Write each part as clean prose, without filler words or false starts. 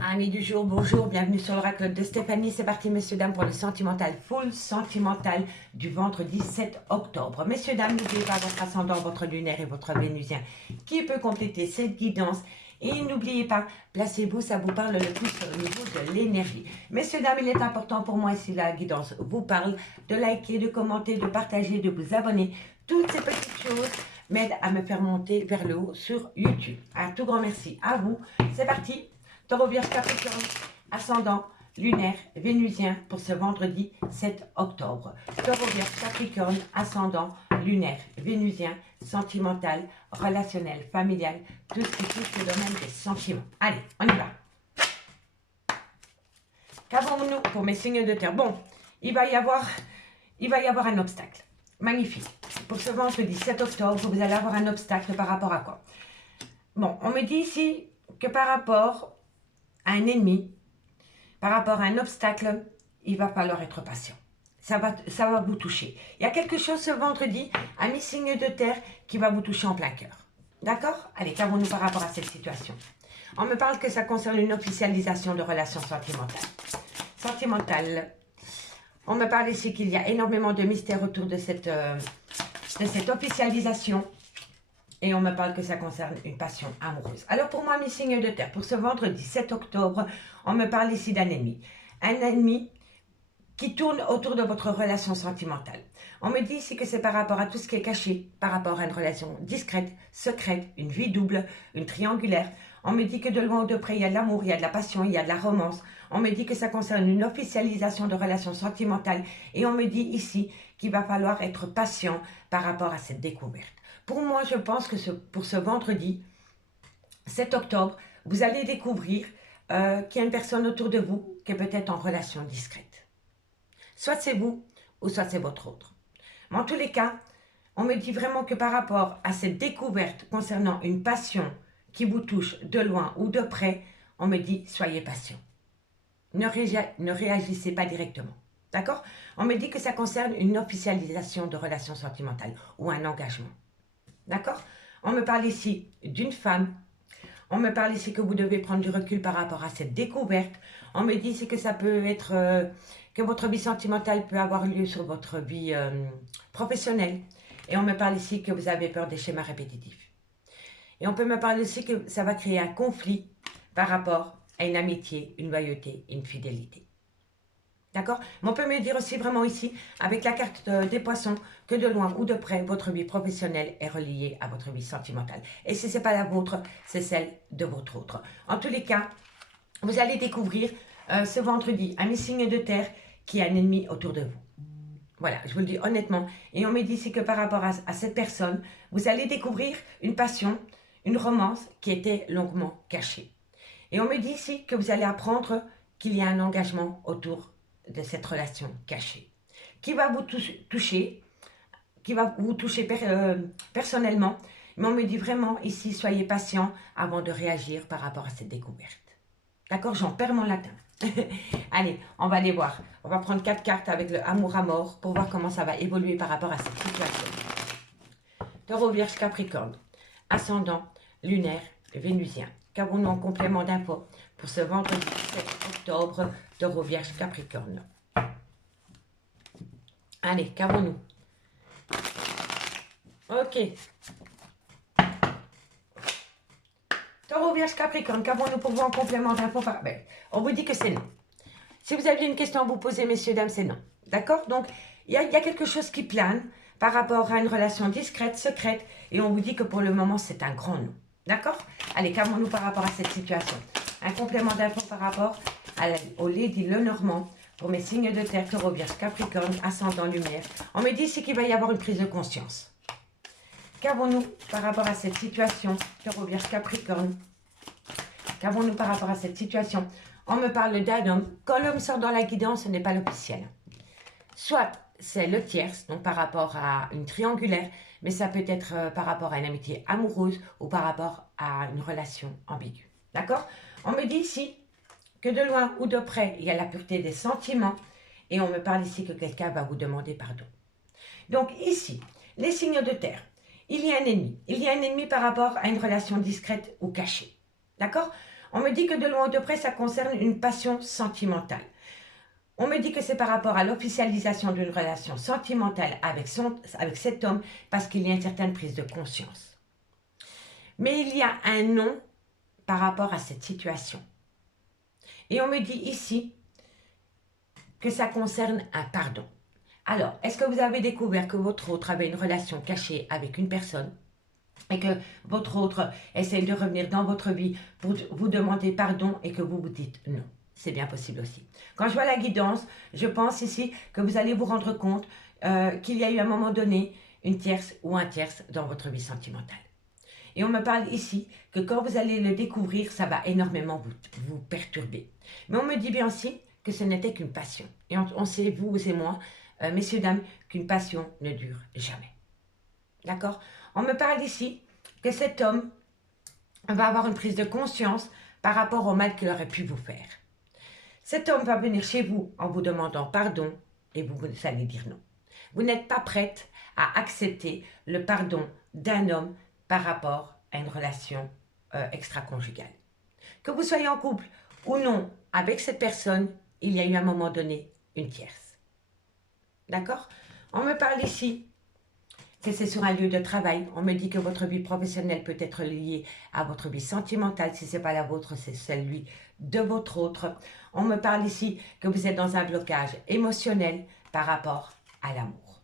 Amis du jour, bonjour, bienvenue sur l'oracle de Stéphanie. C'est parti, messieurs, dames, pour le sentimental, full sentimental du vendredi 7 octobre. Messieurs, dames, n'oubliez pas votre ascendant, votre lunaire et votre vénusien qui peut compléter cette guidance. Et n'oubliez pas, placez-vous, ça vous parle le plus au niveau de l'énergie. Messieurs, dames, il est important pour moi, si la guidance vous parle, de liker, de commenter, de partager, de vous abonner. Toutes ces petites choses m'aident à me faire monter vers le haut sur YouTube. Un tout grand merci à vous. C'est parti. Taureau, Vierge, Capricorne, ascendant, lunaire, vénusien pour ce vendredi 7 octobre. Taureau, Vierge, Capricorne, ascendant, lunaire, vénusien, sentimental, relationnel, familial, tout ce qui touche le domaine des sentiments. Allez, on y va. Qu'avons-nous pour mes signes de terre? Bon, il va y avoir un obstacle. Magnifique. Pour ce vendredi 7 octobre, vous allez avoir un obstacle par rapport à quoi? Bon, on me dit ici que par rapport à un ennemi, par rapport à un obstacle, il va falloir être patient. Ça va vous toucher. Il y a quelque chose ce vendredi, amis signes de terre, qui va vous toucher en plein cœur. D'accord? Allez, qu'avons-nous par rapport à cette situation? On me parle que ça concerne une officialisation de relations sentimentales. Sentimentales. On me parle ici qu'il y a énormément de mystères autour de cette officialisation. Et on me parle que ça concerne une passion amoureuse. Alors pour moi, mes signes de terre, pour ce vendredi 7 octobre, on me parle ici d'un ennemi. Un ennemi qui tourne autour de votre relation sentimentale. On me dit ici que c'est par rapport à tout ce qui est caché, par rapport à une relation discrète, secrète, une vie double, une triangulaire. On me dit que de loin ou de près, il y a de l'amour, il y a de la passion, il y a de la romance. On me dit que ça concerne une officialisation de relations sentimentales. Et on me dit ici qu'il va falloir être patient par rapport à cette découverte. Pour moi, je pense que pour ce vendredi 7 octobre, vous allez découvrir qu'il y a une personne autour de vous qui est peut-être en relation discrète. Soit c'est vous, ou soit c'est votre autre. Mais en tous les cas, on me dit vraiment que par rapport à cette découverte concernant une passion qui vous touche de loin ou de près, on me dit soyez patient. Ne réagissez pas directement. D'accord? On me dit que ça concerne une officialisation de relations sentimentales ou un engagement. D'accord? On me parle ici d'une femme. On me parle ici que vous devez prendre du recul par rapport à cette découverte. On me dit ici que ça peut être, que votre vie sentimentale peut avoir lieu sur votre vie professionnelle. Et on me parle ici que vous avez peur des schémas répétitifs. Et on peut me parler aussi que ça va créer un conflit par rapport à une amitié, une loyauté, une fidélité. D'accord? Mais on peut me dire aussi vraiment ici, avec la carte des poissons, que de loin ou de près, votre vie professionnelle est reliée à votre vie sentimentale. Et si ce n'est pas la vôtre, c'est celle de votre autre. En tous les cas, vous allez découvrir ce vendredi un signe de terre qui est un ennemi autour de vous. Voilà, je vous le dis honnêtement. Et on me dit ici que par rapport à cette personne, vous allez découvrir une passion, une romance qui était longuement cachée. Et on me dit ici que vous allez apprendre qu'il y a un engagement autour de cette relation cachée, qui va vous toucher, personnellement, mais on me dit vraiment ici, soyez patient avant de réagir par rapport à cette découverte. D'accord, j'en perds mon latin. Allez, on va aller voir. On va prendre 4 cartes avec le amour à mort pour voir comment ça va évoluer par rapport à cette situation. Taureau, Vierge, Capricorne, ascendant, lunaire, vénusien. Qu'avons-nous en complément d'infos pour ce vendredi 7 octobre, Taureau, Vierge, Capricorne? Allez, qu'avons-nous? Ok. Taureau, Vierge, Capricorne, qu'avons-nous pour vous en complément d'infos? On vous dit que c'est non. Si vous aviez une question à vous poser, messieurs, dames, c'est non. D'accord? Donc, il y a quelque chose qui plane par rapport à une relation discrète, secrète, et on vous dit que pour le moment, c'est un grand non. D'accord? Allez, qu'avons-nous par rapport à cette situation? Un complément d'infos par rapport au Lady Lenormand pour mes signes de terre, Taureau, Vierge, Capricorne, ascendant, lumière. On me dit ici qu'il va y avoir une prise de conscience. Qu'avons-nous par rapport à cette situation, Taureau, Vierge, Capricorne? Qu'avons-nous par rapport à cette situation? On me parle d'un homme. Quand l'homme sort dans la guidance, ce n'est pas l'officiel. Soit c'est le tierce, donc par rapport à une triangulaire, mais ça peut être par rapport à une amitié amoureuse ou par rapport à une relation ambiguë. D'accord? On me dit ici que de loin ou de près, il y a la pureté des sentiments et on me parle ici que quelqu'un va vous demander pardon. Donc ici, les signes de terre, il y a un ennemi. Il y a un ennemi par rapport à une relation discrète ou cachée. D'accord? On me dit que de loin ou de près, ça concerne une passion sentimentale. On me dit que c'est par rapport à l'officialisation d'une relation sentimentale avec cet homme, parce qu'il y a une certaine prise de conscience. Mais il y a un non par rapport à cette situation. Et on me dit ici que ça concerne un pardon. Alors, est-ce que vous avez découvert que votre autre avait une relation cachée avec une personne et que votre autre essaye de revenir dans votre vie pour vous demander pardon et que vous vous dites non? C'est bien possible aussi. Quand je vois la guidance, je pense ici que vous allez vous rendre compte qu'il y a eu à un moment donné une tierce ou un tierce dans votre vie sentimentale. Et on me parle ici que quand vous allez le découvrir, ça va énormément vous perturber. Mais on me dit bien aussi que ce n'était qu'une passion. Et on sait, vous et moi, messieurs, dames, qu'une passion ne dure jamais. D'accord? On me parle ici que cet homme va avoir une prise de conscience par rapport au mal qu'il aurait pu vous faire. Cet homme va venir chez vous en vous demandant pardon et vous allez dire non. Vous n'êtes pas prête à accepter le pardon d'un homme par rapport à une relation extra-conjugale. Que vous soyez en couple ou non avec cette personne, il y a eu à un moment donné une tierce. D'accord? On me parle ici que c'est sur un lieu de travail. On me dit que votre vie professionnelle peut être liée à votre vie sentimentale. Si ce n'est pas la vôtre, c'est celui de votre autre. On me parle ici que vous êtes dans un blocage émotionnel par rapport à l'amour.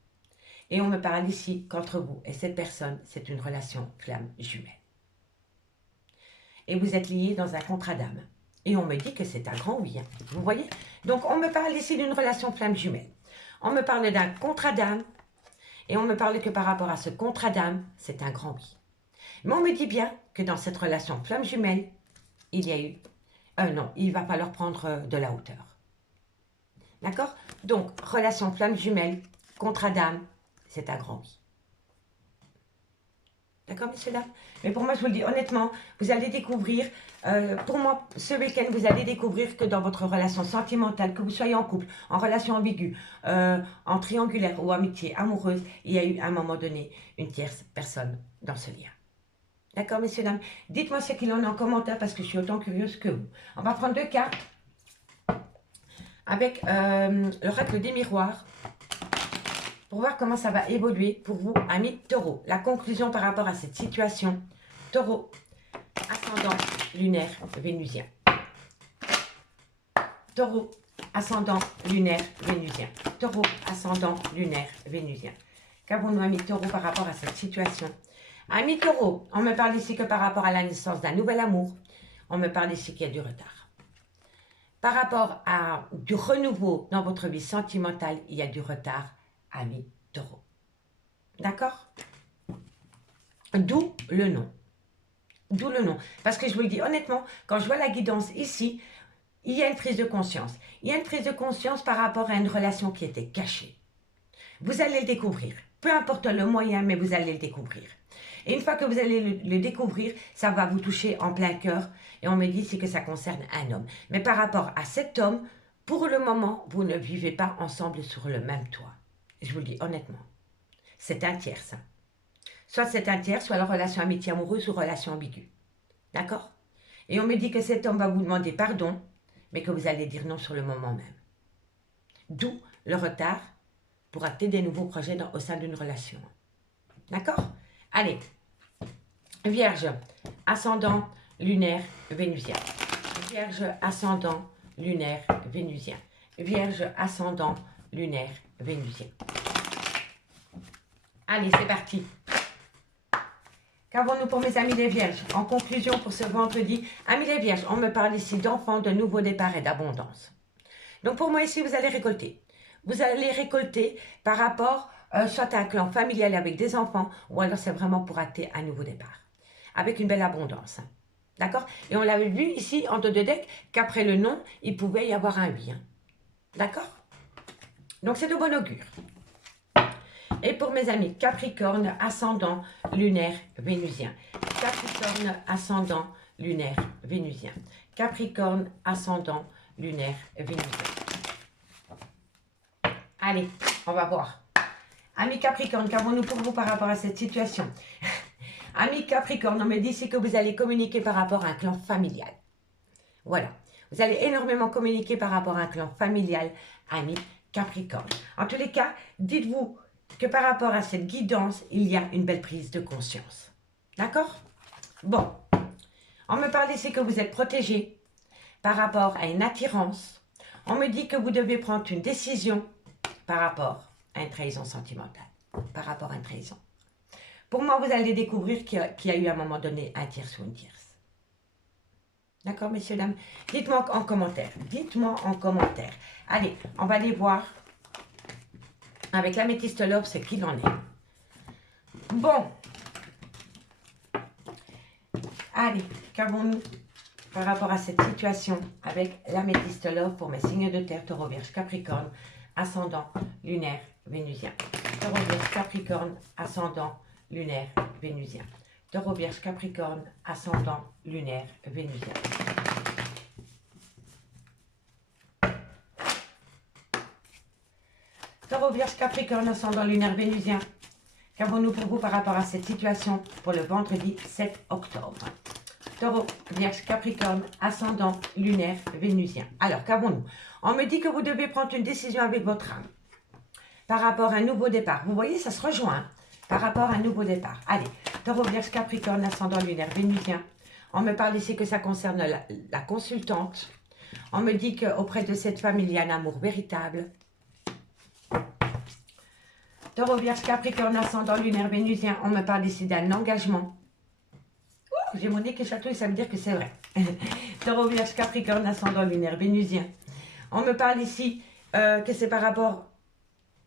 Et on me parle ici qu'entre vous et cette personne, c'est une relation flamme jumelle. Et vous êtes liés dans un contrat d'âme. Et on me dit que c'est un grand oui. Vous voyez? Donc on me parle ici d'une relation flamme jumelle. On me parle d'un contrat d'âme. Et on me parle que par rapport à ce contrat d'âme, c'est un grand oui. Mais on me dit bien que dans cette relation flamme jumelle, il y a eu... non, il va falloir prendre de la hauteur. D'accord? Donc, relation flamme jumelle, contrat d'âme, c'est un grand oui. D'accord, messieurs, dames? Mais pour moi, je vous le dis honnêtement, vous allez découvrir, pour moi, ce week-end, vous allez découvrir que dans votre relation sentimentale, que vous soyez en couple, en relation ambiguë, en triangulaire ou amitié amoureuse, il y a eu à un moment donné une tierce personne dans ce lien. D'accord, messieurs, dames? Dites-moi ce qu'il en est en commentaire parce que je suis autant curieuse que vous. On va prendre 2 cartes avec l'oracle des miroirs, pour voir comment ça va évoluer pour vous, amis taureaux. La conclusion par rapport à cette situation, taureau, ascendant lunaire vénusien. Taureau, ascendant lunaire vénusien. Taureau, ascendant lunaire vénusien. Qu'avons-nous, amis taureaux, par rapport à cette situation? Amis taureaux, on me parle ici que par rapport à la naissance d'un nouvel amour, on me parle ici qu'il y a du retard. Par rapport à du renouveau dans votre vie sentimentale, il y a du retard, amis taureaux. D'accord? D'où le nom. D'où le nom. Parce que je vous le dis honnêtement, quand je vois la guidance ici, il y a une prise de conscience. Il y a une prise de conscience par rapport à une relation qui était cachée. Vous allez le découvrir. Peu importe le moyen, mais vous allez le découvrir. Et une fois que vous allez le découvrir, ça va vous toucher en plein cœur. Et on me dit c'est que ça concerne un homme. Mais par rapport à cet homme, pour le moment, vous ne vivez pas ensemble sur le même toit. Je vous le dis honnêtement. C'est un tierce. Soit c'est un tiers, soit la relation amitié amoureuse ou relation ambiguë. D'accord? Et on me dit que cet homme va vous demander pardon, mais que vous allez dire non sur le moment même. D'où le retard pour acter des nouveaux projets au sein d'une relation. D'accord? Allez. Vierge, ascendant lunaire vénusien. Vierge, ascendant lunaire vénusien. Vierge, ascendant lunaire vénusien. Allez, c'est parti. Qu'avons-nous pour mes amis les vierges? En conclusion pour ce vendredi, amis les vierges, on me parle ici d'enfants, de nouveaux départs et d'abondance. Donc pour moi ici, vous allez récolter. Vous allez récolter par rapport soit à un clan familial avec des enfants, ou alors c'est vraiment pour acter un nouveau départ. Avec une belle abondance. D'accord? Et on l'avait vu ici, en dos de deck, qu'après le non, il pouvait y avoir un oui. D'accord? Donc c'est de bon augure. Et pour mes amis Capricorne, ascendant lunaire vénusien. Capricorne, ascendant lunaire vénusien. Capricorne, ascendant lunaire vénusien. Allez, on va voir. Amis Capricorne, qu'avons-nous pour vous par rapport à cette situation? Amis Capricorne, on me dit ici que vous allez communiquer par rapport à un clan familial. Voilà. Vous allez énormément communiquer par rapport à un clan familial, ami, Capricorne. En tous les cas, dites-vous que par rapport à cette guidance, il y a une belle prise de conscience. D'accord? Bon. On me parle ici que vous êtes protégé par rapport à une attirance. On me dit que vous devez prendre une décision par rapport à une trahison sentimentale. Par rapport à une trahison. Pour moi, vous allez découvrir qu'il y a eu à un moment donné un tierce ou une tierce. D'accord, messieurs, dames? Dites-moi en commentaire. Dites-moi en commentaire. Allez, on va aller voir avec l'améthyste love ce qu'il en est. Bon. Allez, qu'avons-nous par rapport à cette situation avec l'améthyste love pour mes signes de terre, taureau, vierge, capricorne, ascendant, lunaire, vénusien. Taureau, vierge, capricorne, ascendant, lunaire, vénusien. Taureau, vierge, capricorne, ascendant, lunaire, vénusien. Taureau, vierge, capricorne, ascendant, lunaire, vénusien. Qu'avons-nous pour vous par rapport à cette situation pour le vendredi 7 octobre? Taureau, vierge, capricorne, ascendant, lunaire, vénusien. Alors, qu'avons-nous? On me dit que vous devez prendre une décision avec votre âme par rapport à un nouveau départ. Vous voyez, ça se rejoint hein, par rapport à un nouveau départ. Allez, Taureau, vierge, capricorne, ascendant, lunaire, vénusien. On me parle ici que ça concerne la consultante. On me dit qu'auprès de cette femme, il y a un amour véritable. Taureau, vierge, capricorne, ascendant, lunaire, vénusien. On me parle ici d'un engagement. J'ai mon nez qui chatouille, ça veut dire que c'est vrai. Taureau, vierge, capricorne, ascendant, lunaire, vénusien. On me parle ici que c'est par rapport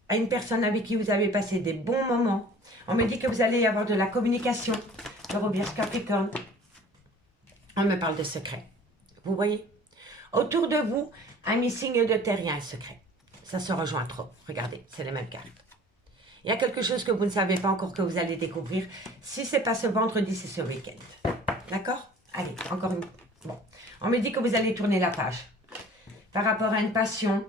à une personne avec qui vous avez passé des bons moments. On me dit que vous allez avoir de la communication. Taureau, vierge, capricorne. On me parle de secret. Vous voyez? Autour de vous, amis signe de terre, il y a un secret. Ça se rejoint trop. Regardez, c'est les mêmes cartes. Il y a quelque chose que vous ne savez pas encore que vous allez découvrir. Si ce n'est pas ce vendredi, c'est ce week-end. D'accord? Allez, encore une... Bon. On me dit que vous allez tourner la page. Par rapport à une passion,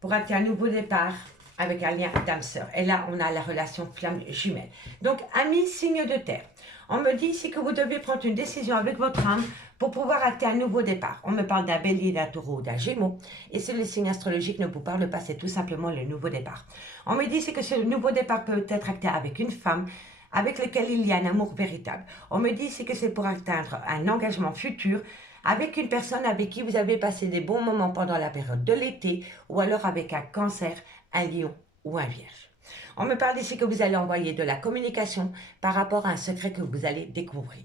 pour acter un nouveau départ avec un lien d'âme-sœur. Et là, on a la relation flamme jumelle. Donc, amis, signe de terre. On me dit ici que vous devez prendre une décision avec votre âme pour pouvoir acter un nouveau départ. On me parle d'un bélier, d'un taureau, d'un gémeaux. Et si le signe astrologique ne vous parle pas, c'est tout simplement le nouveau départ. On me dit que ce nouveau départ peut être acté avec une femme avec laquelle il y a un amour véritable. On me dit que c'est pour atteindre un engagement futur avec une personne avec qui vous avez passé des bons moments pendant la période de l'été ou alors avec un cancer, un lion ou un vierge. On me parle ici que vous allez envoyer de la communication par rapport à un secret que vous allez découvrir.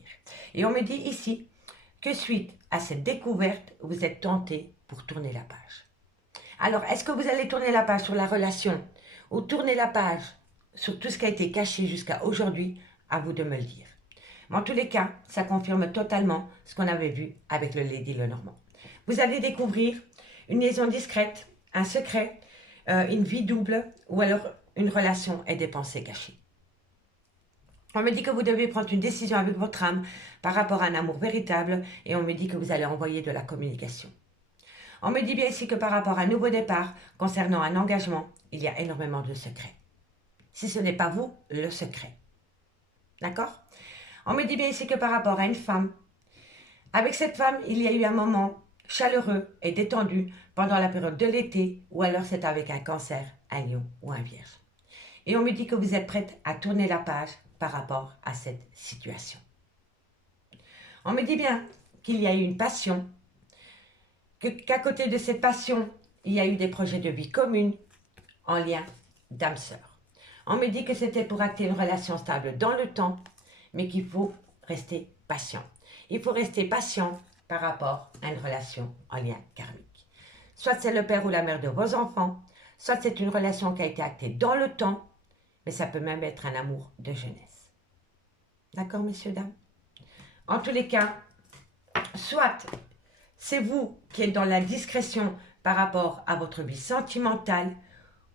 Et on me dit ici que suite à cette découverte, vous êtes tenté pour tourner la page. Alors, est-ce que vous allez tourner la page sur la relation ou tourner la page sur tout ce qui a été caché jusqu'à aujourd'hui? À vous de me le dire. Mais en tous les cas, ça confirme totalement ce qu'on avait vu avec le Lady Lenormand. Vous allez découvrir une liaison discrète, un secret, une vie double ou alors une relation et des pensées cachées. On me dit que vous devez prendre une décision avec votre âme par rapport à un amour véritable et on me dit que vous allez envoyer de la communication. On me dit bien ici que par rapport à un nouveau départ, concernant un engagement, il y a énormément de secrets. Si ce n'est pas vous, le secret. D'accord? On me dit bien ici que par rapport à une femme, avec cette femme, il y a eu un moment chaleureux et détendu pendant la période de l'été ou alors c'est avec un cancer, un lion ou un vierge. Et on me dit que vous êtes prête à tourner la page par rapport à cette situation. On me dit bien qu'il y a eu une passion, qu'à côté de cette passion, il y a eu des projets de vie commune en lien d'âme-sœur. On me dit que c'était pour acter une relation stable dans le temps, mais qu'il faut rester patient. Il faut rester patient par rapport à une relation en lien karmique. Soit c'est le père ou la mère de vos enfants, soit c'est une relation qui a été actée dans le temps, mais ça peut même être un amour de jeunesse. D'accord, messieurs, dames? En tous les cas, soit c'est vous qui êtes dans la discrétion par rapport à votre vie sentimentale,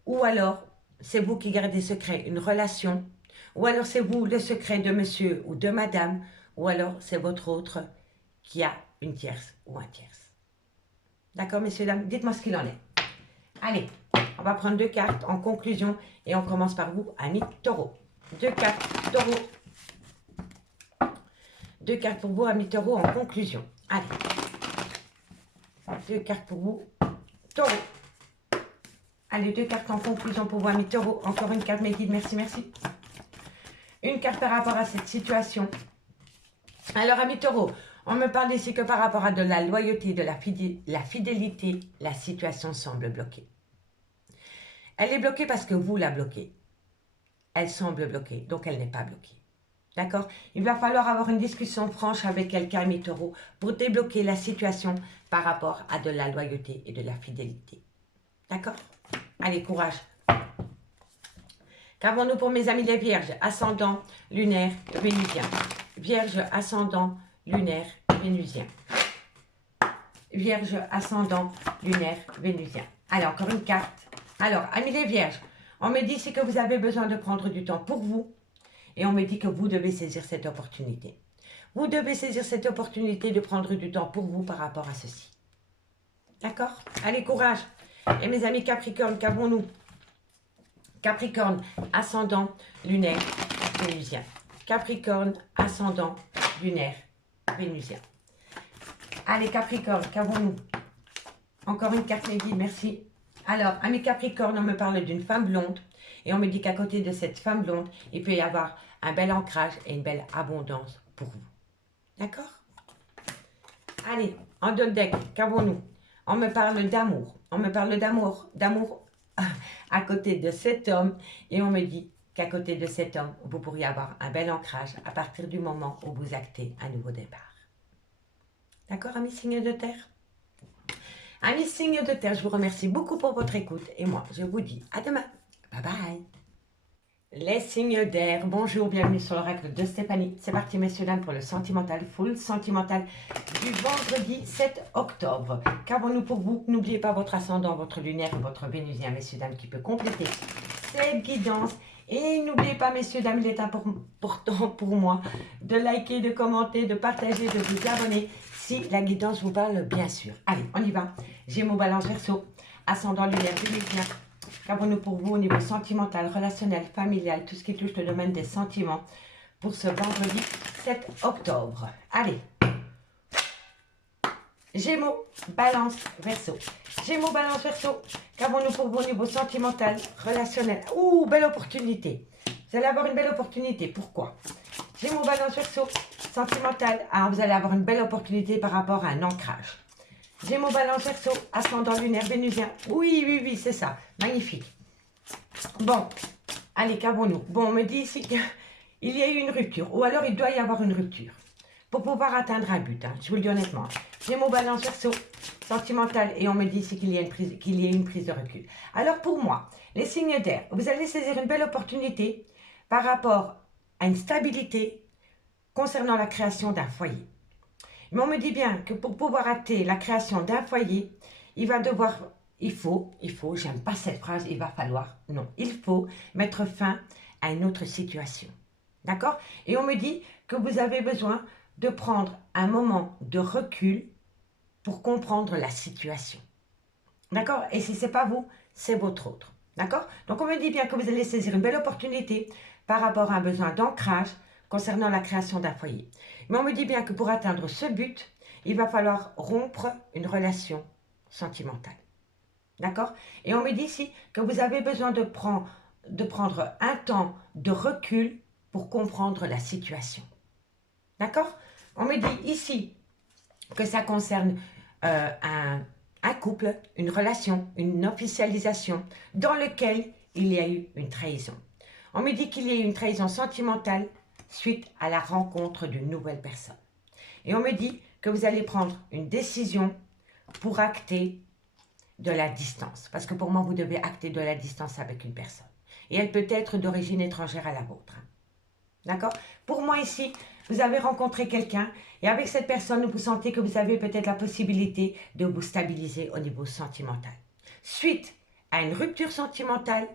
ou alors c'est vous qui gardez secret une relation, ou alors c'est vous le secret de monsieur ou de madame, ou alors c'est votre autre qui a une tierce ou un tierce. D'accord, messieurs, dames? Dites-moi ce qu'il en est. Allez, on va prendre 2 cartes en conclusion et on commence par vous, amis taureaux. 2 cartes taureaux. 2 cartes pour vous, amis taureaux, en conclusion. Allez. 2 cartes pour vous. Taureau. Allez, 2 cartes en conclusion pour vous, amis Taureau. Encore une carte, mes guides, merci, merci. Une carte par rapport à cette situation. Alors, amis Taureau, on me parle ici que par rapport à de la loyauté, de la fidélité, la situation semble bloquée. Elle est bloquée parce que vous la bloquez. Elle semble bloquée, donc elle n'est pas bloquée. D'accord? Il va falloir avoir une discussion franche avec quelqu'un, mes taureaux, pour débloquer la situation par rapport à de la loyauté et de la fidélité. D'accord? Allez, courage. Qu'avons-nous pour mes amis les vierges? Ascendant, lunaire, vénusien. Vierge, ascendant, lunaire, vénusien. Vierge, ascendant, lunaire, vénusien. Allez, encore une carte. Alors, amis les vierges, on me dit c'est que vous avez besoin de prendre du temps pour vous. Et on me dit que vous devez saisir cette opportunité. Vous devez saisir cette opportunité de prendre du temps pour vous par rapport à ceci. D'accord? Allez, courage. Et mes amis Capricorne, qu'avons-nous? Capricorne, ascendant, lunaire, vénusien. Capricorne, ascendant, lunaire, vénusien. Allez, Capricorne, qu'avons-nous? Encore une carte, mes guides, merci. Alors, amis Capricorne, on me parle d'une femme blonde. Et on me dit qu'à côté de cette femme blonde, il peut y avoir un bel ancrage et une belle abondance pour vous. D'accord? Allez, en deux deck, qu'avons-nous? On me parle d'amour. On me parle d'amour à côté de cet homme. Et on me dit qu'à côté de cet homme, vous pourriez avoir un bel ancrage à partir du moment où vous actez un nouveau départ. D'accord, amis signes de terre? Amis signes de terre, je vous remercie beaucoup pour votre écoute. Et moi, je vous dis à demain. Bye bye. Les signes d'air, bonjour, bienvenue sur l'oracle de Stéphanie. C'est parti, messieurs, dames, pour le sentimental, full sentimental du vendredi 7 octobre. Qu'avons-nous pour vous? N'oubliez pas votre ascendant, votre lunaire et votre vénusien, messieurs, dames, qui peut compléter cette guidance. Et n'oubliez pas, messieurs, dames, il est important pour moi de liker, de commenter, de partager, de vous abonner si la guidance vous parle, bien sûr. Allez, on y va. Gémeaux, Balance, Verseau, ascendant, lunaire, vénusien. Qu'avons-nous pour vous au niveau sentimental, relationnel, familial, tout ce qui touche le domaine des sentiments pour ce vendredi 7 octobre. Allez. Gémeaux, Balance, Verseau. Gémeaux, Balance, Verseau. Qu'avons-nous pour vous au niveau sentimental, relationnel? Ouh, belle opportunité. Vous allez avoir une belle opportunité. Pourquoi? Gémeaux, Balance, Verseau. Sentimental. Alors, vous allez avoir une belle opportunité par rapport à un ancrage. Gémeaux, Balance, Verseau, ascendant, lunaire, vénusien. Oui, oui, oui, c'est ça. Magnifique. Bon, allez, qu'avons-nous? Bon, on me dit ici qu'il y a eu une rupture. Ou alors, il doit y avoir une rupture. Pour pouvoir atteindre un but, hein, je vous le dis honnêtement. Gémeaux, Balance, Verseau, sentimental. Et on me dit ici qu'il y a une prise de recul. Alors, pour moi, les signes d'air, vous allez saisir une belle opportunité par rapport à une stabilité concernant la création d'un foyer. Mais on me dit bien que pour pouvoir acter la création d'un foyer, il faut, j'aime pas cette phrase, il va falloir, non, il faut mettre fin à une autre situation. D'accord? Et on me dit que vous avez besoin de prendre un moment de recul pour comprendre la situation. D'accord? Et si ce n'est pas vous, c'est votre autre. D'accord? Donc on me dit bien que vous allez saisir une belle opportunité par rapport à un besoin d'ancrage concernant la création d'un foyer. Mais on me dit bien que pour atteindre ce but, il va falloir rompre une relation sentimentale. D'accord? Et on me dit ici que vous avez besoin de prendre un temps de recul pour comprendre la situation. D'accord? On me dit ici que ça concerne un couple, une relation, une officialisation dans lequel il y a eu une trahison. On me dit qu'il y a eu une trahison sentimentale suite à la rencontre d'une nouvelle personne. Et on me dit que vous allez prendre une décision pour acter de la distance. Parce que pour moi, vous devez acter de la distance avec une personne. Et elle peut être d'origine étrangère à la vôtre. D'accord? Pour moi ici, vous avez rencontré quelqu'un et avec cette personne, vous sentez que vous avez peut-être la possibilité de vous stabiliser au niveau sentimental. Suite à une rupture sentimentale,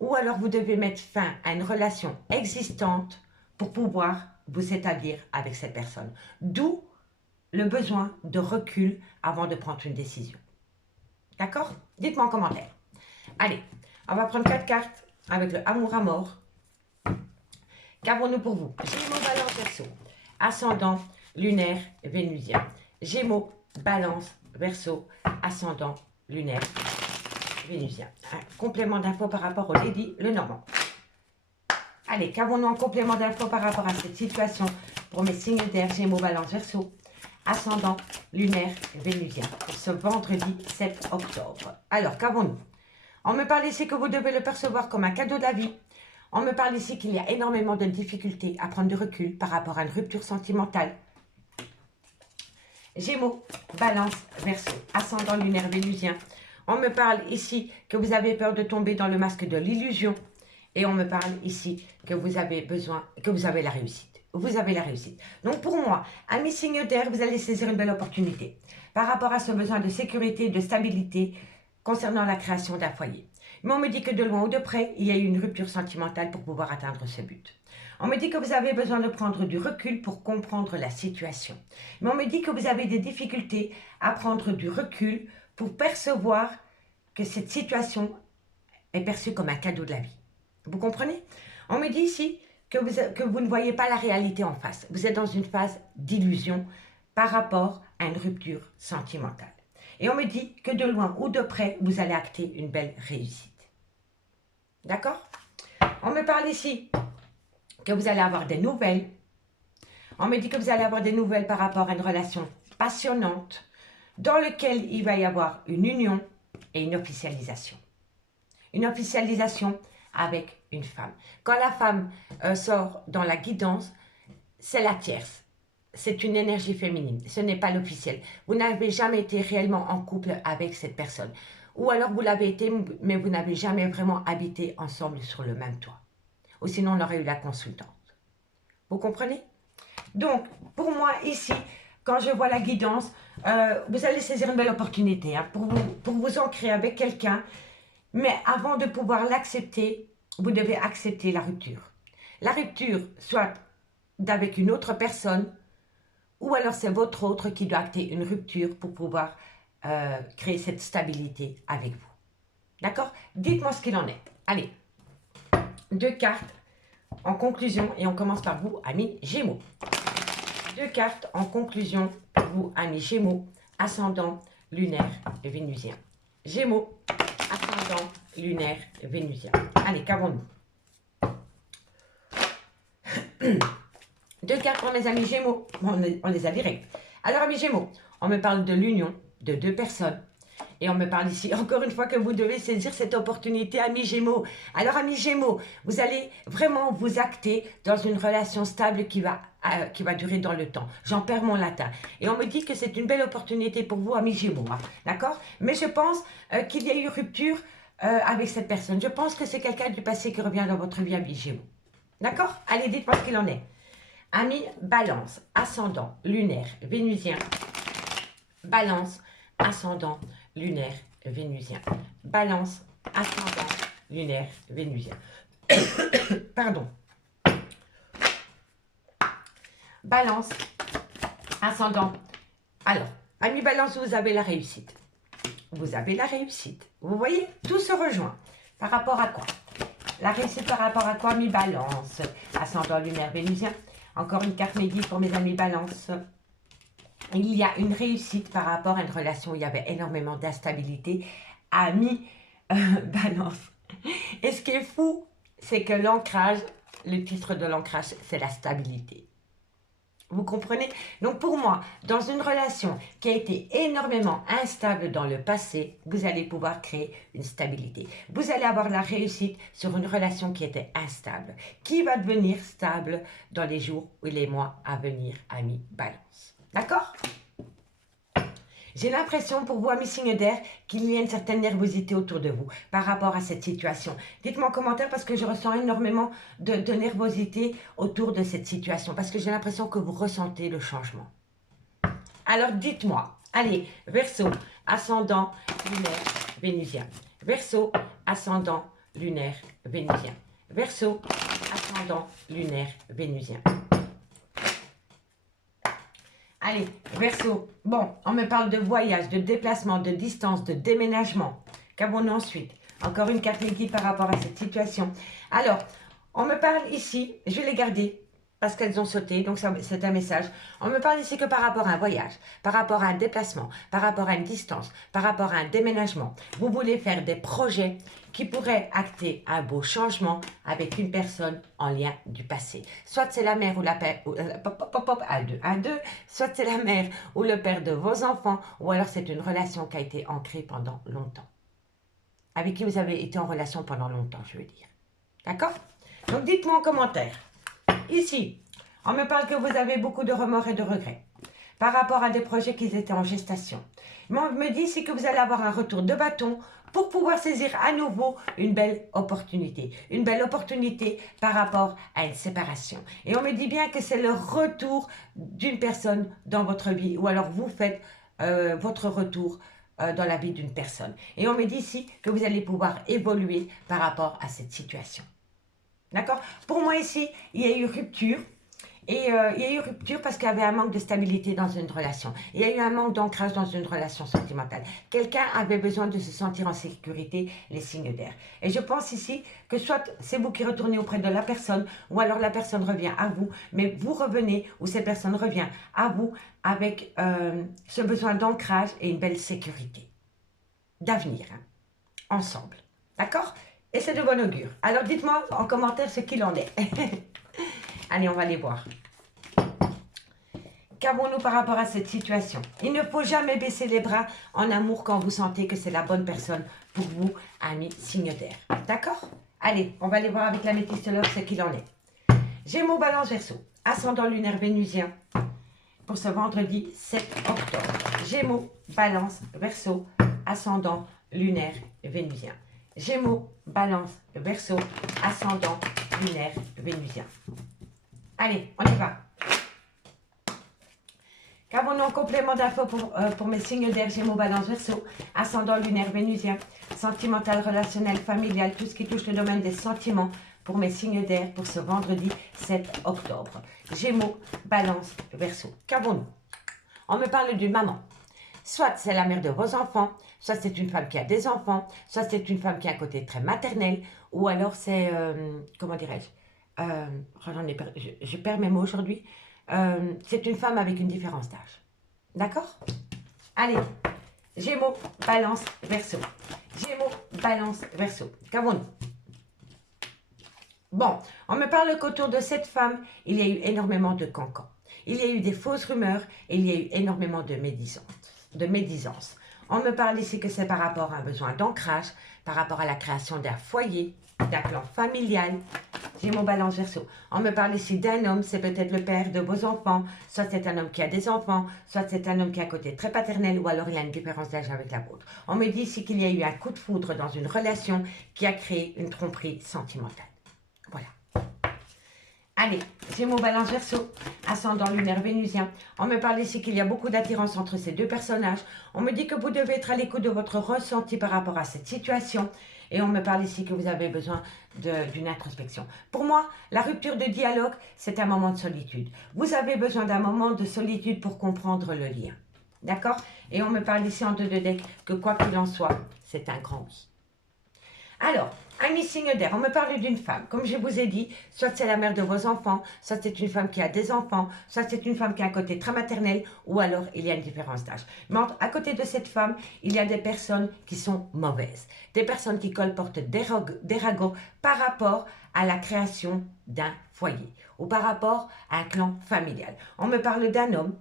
ou alors vous devez mettre fin à une relation existante pour pouvoir vous établir avec cette personne. D'où le besoin de recul avant de prendre une décision. D'accord? Dites-moi en commentaire. Allez, on va prendre 4 cartes avec le amour à mort. Qu'avons-nous pour vous? Gémeaux, Balance, Verseau. Ascendant, lunaire, vénusien. Gémeaux, Balance, Verseau, ascendant, lunaire, vénusien. Un complément d'infos par rapport au Lady Lenormand. Allez, qu'avons-nous en complément d'infos par rapport à cette situation pour mes signes d'air, Gémeaux, Balance, Verseau, ascendant, lunaire, vénusien, pour ce vendredi 7 octobre. Alors, qu'avons-nous? On me parle ici que vous devez le percevoir comme un cadeau de la vie. On me parle ici qu'il y a énormément de difficultés à prendre du recul par rapport à une rupture sentimentale. Gémeaux, Balance, Verseau, ascendant, lunaire, vénusien. On me parle ici que vous avez peur de tomber dans le masque de l'illusion. Et on me parle ici que vous avez besoin, que vous avez la réussite. Vous avez la réussite. Donc pour moi, amis signes d'air, vous allez saisir une belle opportunité par rapport à ce besoin de sécurité, de stabilité concernant la création d'un foyer. Mais on me dit que de loin ou de près, il y a eu une rupture sentimentale pour pouvoir atteindre ce but. On me dit que vous avez besoin de prendre du recul pour comprendre la situation. Mais on me dit que vous avez des difficultés à prendre du recul pour percevoir que cette situation est perçue comme un cadeau de la vie. Vous comprenez? On me dit ici que vous ne voyez pas la réalité en face. Vous êtes dans une phase d'illusion par rapport à une rupture sentimentale. Et on me dit que de loin ou de près, vous allez acter une belle réussite. D'accord? On me parle ici que vous allez avoir des nouvelles. On me dit que vous allez avoir des nouvelles par rapport à une relation passionnante dans laquelle il va y avoir une union et une officialisation. Une officialisation avec une femme. Quand la femme sort dans la guidance, c'est la tierce. C'est une énergie féminine. Ce n'est pas l'officiel. Vous n'avez jamais été réellement en couple avec cette personne. Ou alors vous l'avez été, mais vous n'avez jamais vraiment habité ensemble sur le même toit. Ou sinon, on aurait eu la consultante. Vous comprenez? Donc, pour moi, ici, quand je vois la guidance, vous allez saisir une belle opportunité pour vous ancrer avec quelqu'un. Mais avant de pouvoir l'accepter, vous devez accepter la rupture. La rupture, soit d'avec une autre personne, ou alors c'est votre autre qui doit acter une rupture pour pouvoir créer cette stabilité avec vous. D'accord? Dites-moi ce qu'il en est. Allez, 2 cartes en conclusion, et on commence par vous, amis Gémeaux. 2 cartes en conclusion pour vous, amis Gémeaux, ascendant, lunaire et vénusien. Gémeaux, ascendant, lunaire, vénusien. Allez, qu'avons-nous? 2 cartes pour mes amis Gémeaux. On les a directs. Alors, amis Gémeaux, on me parle de l'union de 2 personnes. Et on me parle ici, encore une fois, que vous devez saisir cette opportunité, amis Gémeaux. Alors, amis Gémeaux, vous allez vraiment vous acter dans une relation stable qui va durer dans le temps. J'en perds mon latin. Et on me dit que c'est une belle opportunité pour vous, amis Gémeaux. Hein, d'accord? Mais je pense qu'il y a eu rupture avec cette personne. Je pense que c'est quelqu'un du passé qui revient dans votre vie, amis Gémeaux. D'accord? Allez, dites-moi ce qu'il en est. Amis Balance, ascendant, lunaire, vénusien. Balance, ascendant, lunaire, vénusien. Balance, ascendant, lunaire, vénusien. Pardon. Balance, ascendant. Alors, amis Balance, vous avez la réussite. Vous avez la réussite. Vous voyez, tout se rejoint. Par rapport à quoi? La réussite par rapport à quoi, amis Balance? Ascendant, lunaire, vénusien. Encore une carte médite pour mes amis Balance. Il y a une réussite par rapport à une relation où il y avait énormément d'instabilité. Amis Balance. Et ce qui est fou, c'est que l'ancrage, le titre de l'ancrage, c'est la stabilité. Vous comprenez? Donc pour moi, dans une relation qui a été énormément instable dans le passé, vous allez pouvoir créer une stabilité. Vous allez avoir la réussite sur une relation qui était instable, qui va devenir stable dans les jours ou les mois à venir, amis Balance. D'accord? J'ai l'impression pour vous, amis signes d'air, qu'il y a une certaine nervosité autour de vous par rapport à cette situation. Dites-moi en commentaire parce que je ressens énormément de nervosité autour de cette situation. Parce que j'ai l'impression que vous ressentez le changement. Alors dites-moi, allez, Verseau, ascendant, lunaire, vénusien. Verseau, ascendant, lunaire, vénusien. Verseau, ascendant, lunaire, vénusien. Allez, Verseau. Bon, on me parle de voyage, de déplacement, de distance, de déménagement. Qu'avons-nous ensuite? Encore une carte guide par rapport à cette situation. Alors, on me parle ici, je vais les garder, parce qu'elles ont sauté, donc c'est un message. On me parle ici que par rapport à un voyage, par rapport à un déplacement, par rapport à une distance, par rapport à un déménagement. Vous voulez faire des projets qui pourraient acter un beau changement avec une personne en lien du passé. Soit c'est la mère ou la père, un, deux, soit c'est la mère ou le père de vos enfants, ou alors c'est une relation qui a été ancrée pendant longtemps. Avec qui vous avez été en relation pendant longtemps, je veux dire. D'accord? Donc dites-moi en commentaire. Ici, on me parle que vous avez beaucoup de remords et de regrets par rapport à des projets qui étaient en gestation. Mais on me dit ici que vous allez avoir un retour de bâton pour pouvoir saisir à nouveau une belle opportunité. Une belle opportunité par rapport à une séparation. Et on me dit bien que c'est le retour d'une personne dans votre vie, ou alors vous faites votre retour dans la vie d'une personne. Et on me dit ici que vous allez pouvoir évoluer par rapport à cette situation. D'accord? Pour moi ici, il y a eu rupture. Et il y a eu rupture parce qu'il y avait un manque de stabilité dans une relation. Il y a eu un manque d'ancrage dans une relation sentimentale. Quelqu'un avait besoin de se sentir en sécurité, les signes d'air. Et je pense ici que soit c'est vous qui retournez auprès de la personne, ou alors la personne revient à vous, mais vous revenez, ou cette personne revient à vous avec ce besoin d'ancrage et une belle sécurité. D'avenir, hein, ensemble. D'accord? Et c'est de bon augure. Alors dites-moi en commentaire ce qu'il en est. Allez, on va les voir. Qu'avons-nous par rapport à cette situation? Il ne faut jamais baisser les bras en amour quand vous sentez que c'est la bonne personne pour vous, amis signe d'air. D'accord? Allez, on va aller voir avec la métissologue ce qu'il en est. Gémeaux, Balance, Verseau. Ascendant lunaire vénusien pour ce vendredi 7 octobre. Gémeaux, Balance, Verseau. Ascendant lunaire vénusien. Gémeaux, Balance, Verseau, ascendant lunaire vénusien. Allez, on y va. Qu'avons-nous en complément d'infos pour mes signes d'air, Gémeaux, Balance, Verseau, ascendant lunaire vénusien, sentimental, relationnel, familial, tout ce qui touche le domaine des sentiments pour mes signes d'air pour ce vendredi 7 octobre. Gémeaux, Balance, Verseau. Qu'avons-nous? On me parle d'une maman. Soit c'est la mère de vos enfants, soit c'est une femme qui a des enfants, soit c'est une femme qui a un côté très maternel, ou alors c'est, comment dirais-je, je perds mes mots aujourd'hui, c'est une femme avec une différence d'âge. D'accord? Allez, Gémeaux, Balance, Verseau. Gémeaux, Balance, Verseau. Qu'avons-nous? Bon, on me parle qu'autour de cette femme, il y a eu énormément de cancans. Il y a eu des fausses rumeurs et il y a eu énormément de médisance. On me parle ici que c'est par rapport à un besoin d'ancrage, par rapport à la création d'un foyer, d'un clan familial. Gémeaux, Balance, Verseau. On me parle ici d'un homme, c'est peut-être le père de vos enfants, soit c'est un homme qui a des enfants, soit c'est un homme qui a un côté très paternel, ou alors il a une différence d'âge avec la vôtre. On me dit ici qu'il y a eu un coup de foudre dans une relation qui a créé une tromperie sentimentale. Voilà. Allez, Gémeaux, Balance, Verseau, ascendant lunaire vénusien. On me parle ici qu'il y a beaucoup d'attirance entre ces deux personnages. On me dit que vous devez être à l'écoute de votre ressenti par rapport à cette situation. Et on me parle ici que vous avez besoin d'une introspection. Pour moi, la rupture de dialogue, c'est un moment de solitude. Vous avez besoin d'un moment de solitude pour comprendre le lien. D'accord? Et on me parle ici en 2 decks que quoi qu'il en soit, c'est un grand oui. Alors, amis signe d'air, on me parle d'une femme. Comme je vous ai dit, soit c'est la mère de vos enfants, soit c'est une femme qui a des enfants, soit c'est une femme qui a un côté très maternel, ou alors il y a une différence d'âge. Mais à côté de cette femme, il y a des personnes qui sont mauvaises. Des personnes qui colportent des ragots par rapport à la création d'un foyer, ou par rapport à un clan familial. On me parle d'un homme,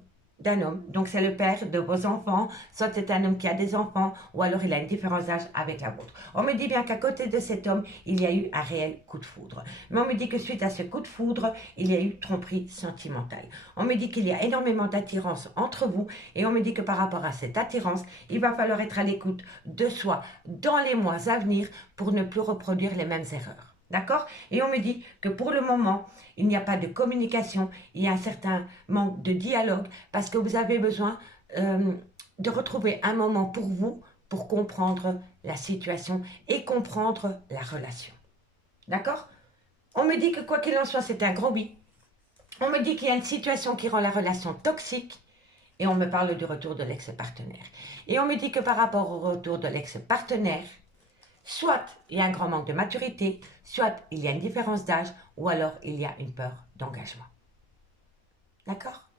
donc c'est le père de vos enfants, soit c'est un homme qui a des enfants, ou alors il a une différence d'âge avec la vôtre. On me dit bien qu'à côté de cet homme, il y a eu un réel coup de foudre. Mais on me dit que suite à ce coup de foudre, il y a eu tromperie sentimentale. On me dit qu'il y a énormément d'attirance entre vous, et on me dit que par rapport à cette attirance, il va falloir être à l'écoute de soi dans les mois à venir pour ne plus reproduire les mêmes erreurs. D'accord? Et on me dit que pour le moment, il n'y a pas de communication, il y a un certain manque de dialogue parce que vous avez besoin de retrouver un moment pour vous pour comprendre la situation et comprendre la relation. D'accord? On me dit que quoi qu'il en soit, c'est un gros oui. On me dit qu'il y a une situation qui rend la relation toxique et on me parle du retour de l'ex-partenaire. Et on me dit que par rapport au retour de l'ex-partenaire, soit il y a un grand manque de maturité, soit il y a une différence d'âge, ou alors il y a une peur d'engagement. D'accord?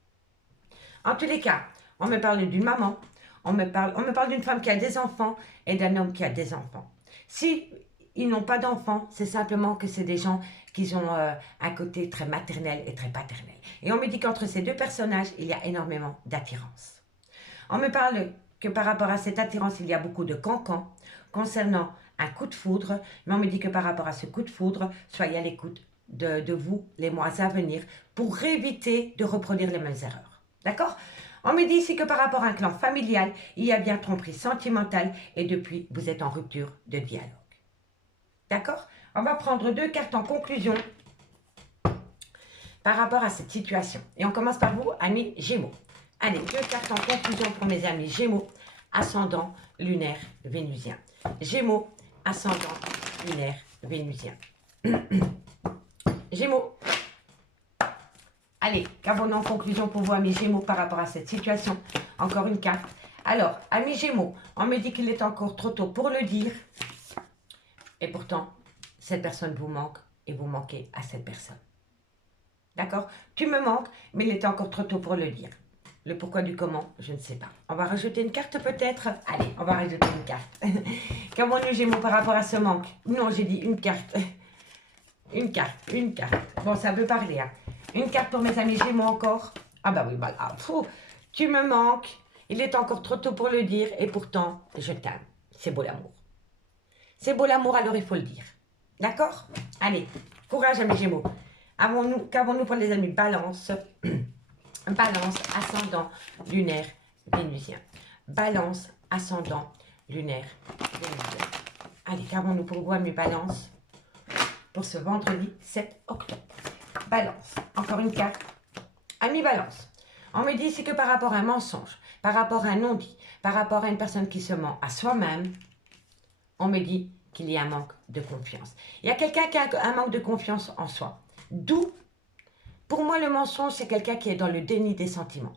En tous les cas, on me parle d'une maman, on me parle d'une femme qui a des enfants et d'un homme qui a des enfants. Si ils n'ont pas d'enfants, c'est simplement que c'est des gens qui ont un côté très maternel et très paternel. Et on me dit qu'entre ces deux personnages, il y a énormément d'attirance. On me parle que par rapport à cette attirance, il y a beaucoup de cancans concernant un coup de foudre, mais on me dit que par rapport à ce coup de foudre, soyez à l'écoute de vous les mois à venir pour éviter de reproduire les mêmes erreurs. D'accord? On me dit ici que par rapport à un clan familial, il y a bien tromperie sentimentale et depuis, vous êtes en rupture de dialogue. D'accord? On va prendre 2 cartes en conclusion par rapport à cette situation. Et on commence par vous, amis Gémeaux. Allez, 2 cartes en conclusion pour mes amis Gémeaux, ascendant lunaire vénusien. Gémeaux, ascendant lunaire vénusien. Gémeaux. Allez, qu'avons-nous en conclusion pour vous, amis Gémeaux, par rapport à cette situation? Encore une carte. Alors, amis Gémeaux, on me dit qu'il est encore trop tôt pour le dire. Et pourtant, cette personne vous manque et vous manquez à cette personne. D'accord? Tu me manques, mais il est encore trop tôt pour le dire. Le pourquoi du comment, je ne sais pas. On va rajouter une carte peut-être? Allez, on va rajouter une carte. Qu'avons-nous Gémeaux par rapport à ce manque? Non, j'ai dit une carte. Une carte, une carte. Bon, ça veut parler, hein. Une carte pour mes amis Gémeaux encore. Ah bah oui, voilà. Tu me manques. Il est encore trop tôt pour le dire. Et pourtant, je t'aime. C'est beau l'amour. C'est beau l'amour, alors il faut le dire. D'accord? Allez, courage amis Gémeaux. Qu'avons-nous pour les amis Balance? Balance, ascendant, lunaire, vénusien. Balance, ascendant, lunaire, vénusien. Allez, qu'avons-nous pour vous amis Balance? Pour ce vendredi 7 octobre. Balance, encore une carte. Ami Balance, on me dit ici que par rapport à un mensonge, par rapport à un non-dit, par rapport à une personne qui se ment à soi-même, on me dit qu'il y a un manque de confiance. Il y a quelqu'un qui a un manque de confiance en soi. D'où, pour moi, le mensonge, c'est quelqu'un qui est dans le déni des sentiments.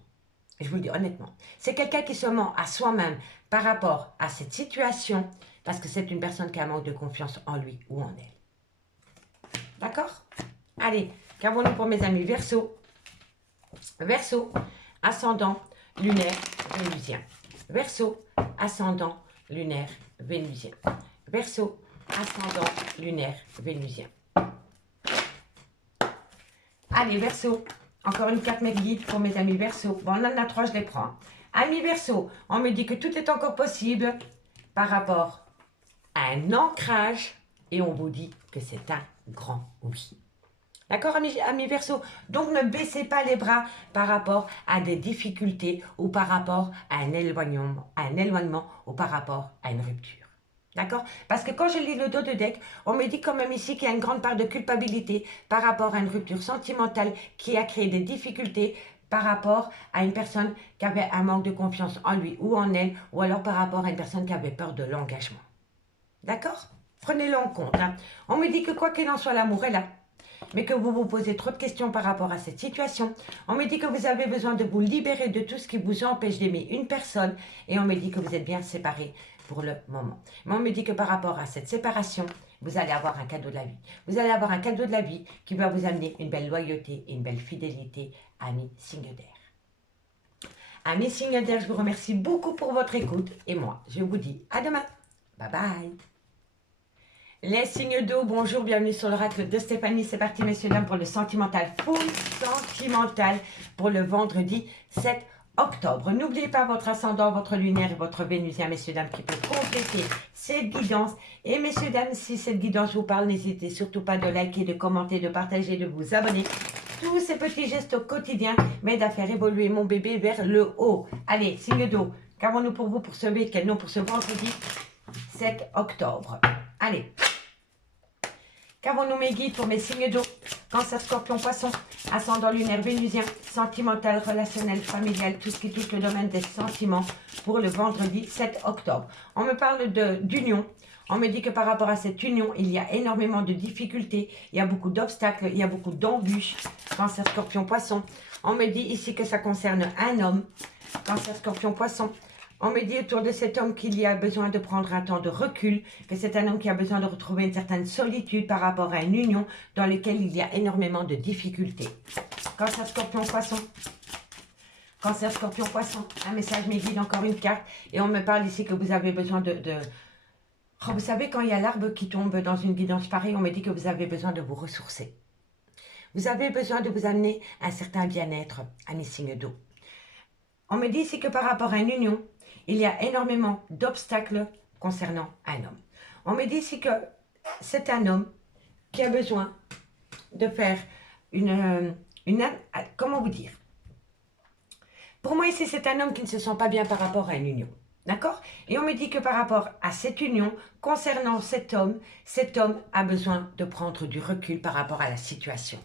Je vous le dis honnêtement. C'est quelqu'un qui se ment à soi-même par rapport à cette situation, parce que c'est une personne qui a un manque de confiance en lui ou en elle. D'accord? Allez, qu'avons-nous pour mes amis Verseau? Verseau, ascendant, lunaire, vénusien. Verseau, ascendant, lunaire, vénusien. Verseau, ascendant, lunaire, vénusien. Allez, Verseau, encore une carte mes guides pour mes amis Verseau. Bon, on en a 3, je les prends. Amis Verseau, on me dit que tout est encore possible par rapport à un ancrage et on vous dit que c'est un grand oui. D'accord, amis Verseau? Donc, ne baissez pas les bras par rapport à des difficultés ou par rapport à un éloignement ou par rapport à une rupture. D'accord? Parce que quand je lis le dos de deck, on me dit quand même ici qu'il y a une grande part de culpabilité par rapport à une rupture sentimentale qui a créé des difficultés par rapport à une personne qui avait un manque de confiance en lui ou en elle, ou alors par rapport à une personne qui avait peur de l'engagement. D'accord? Prenez-le en compte. Hein. On me dit que quoi qu'il en soit, l'amour est là, mais que vous vous posez trop de questions par rapport à cette situation. On me dit que vous avez besoin de vous libérer de tout ce qui vous empêche d'aimer une personne, et on me dit que vous êtes bien séparés pour le moment. Mais on me dit que par rapport à cette séparation, vous allez avoir un cadeau de la vie. Vous allez avoir un cadeau de la vie qui va vous amener une belle loyauté et une belle fidélité, amis signe d'air. Amis signe d'air, je vous remercie beaucoup pour votre écoute, et moi, je vous dis à demain. Bye bye. Les signes d'eau, bonjour, bienvenue sur l'oracle de Stéphanie. C'est parti, messieurs, dames, pour le sentimental, full sentimental, pour le vendredi 7 octobre. N'oubliez pas votre ascendant, votre lunaire et votre vénusien, messieurs, dames, qui peut compléter cette guidance. Et messieurs, dames, si cette guidance vous parle, n'hésitez surtout pas de liker, de commenter, de partager, de vous abonner. Tous ces petits gestes au quotidien m'aident à faire évoluer mon bébé vers le haut. Allez, signe d'eau, qu'avons-nous pour vous pour ce week-end, non, pour ce vendredi 7 octobre. Allez. Qu'avons-nous mes guides pour mes signes d'eau? Cancer, Scorpion, Poisson, ascendant lunaire vénusien, sentimental, relationnel, familial, tout ce qui touche le domaine des sentiments pour le vendredi 7 octobre. On me parle d'union. On me dit que par rapport à cette union, il y a énormément de difficultés, il y a beaucoup d'obstacles, il y a beaucoup d'embûches. Cancer, Scorpion, Poisson. On me dit ici que ça concerne un homme. Cancer, Scorpion, Poisson. On me dit autour de cet homme qu'il y a besoin de prendre un temps de recul, que c'est un homme qui a besoin de retrouver une certaine solitude par rapport à une union dans laquelle il y a énormément de difficultés. Cancer, Scorpion, Poisson. Cancer, Scorpion, Poisson. Un message me guide, encore une carte. Et on me parle ici que vous avez besoin de... Oh, vous savez, quand il y a l'arbre qui tombe dans une guidance pareille, on me dit que vous avez besoin de vous ressourcer. Vous avez besoin de vous amener un certain bien-être, un signe d'eau. On me dit ici que par rapport à une union, il y a énormément d'obstacles concernant un homme. On me dit ici que c'est un homme qui a besoin de faire comment vous dire? Pour moi ici, c'est un homme qui ne se sent pas bien par rapport à une union. D'accord? Et on me dit que par rapport à cette union, concernant cet homme a besoin de prendre du recul par rapport à la situation.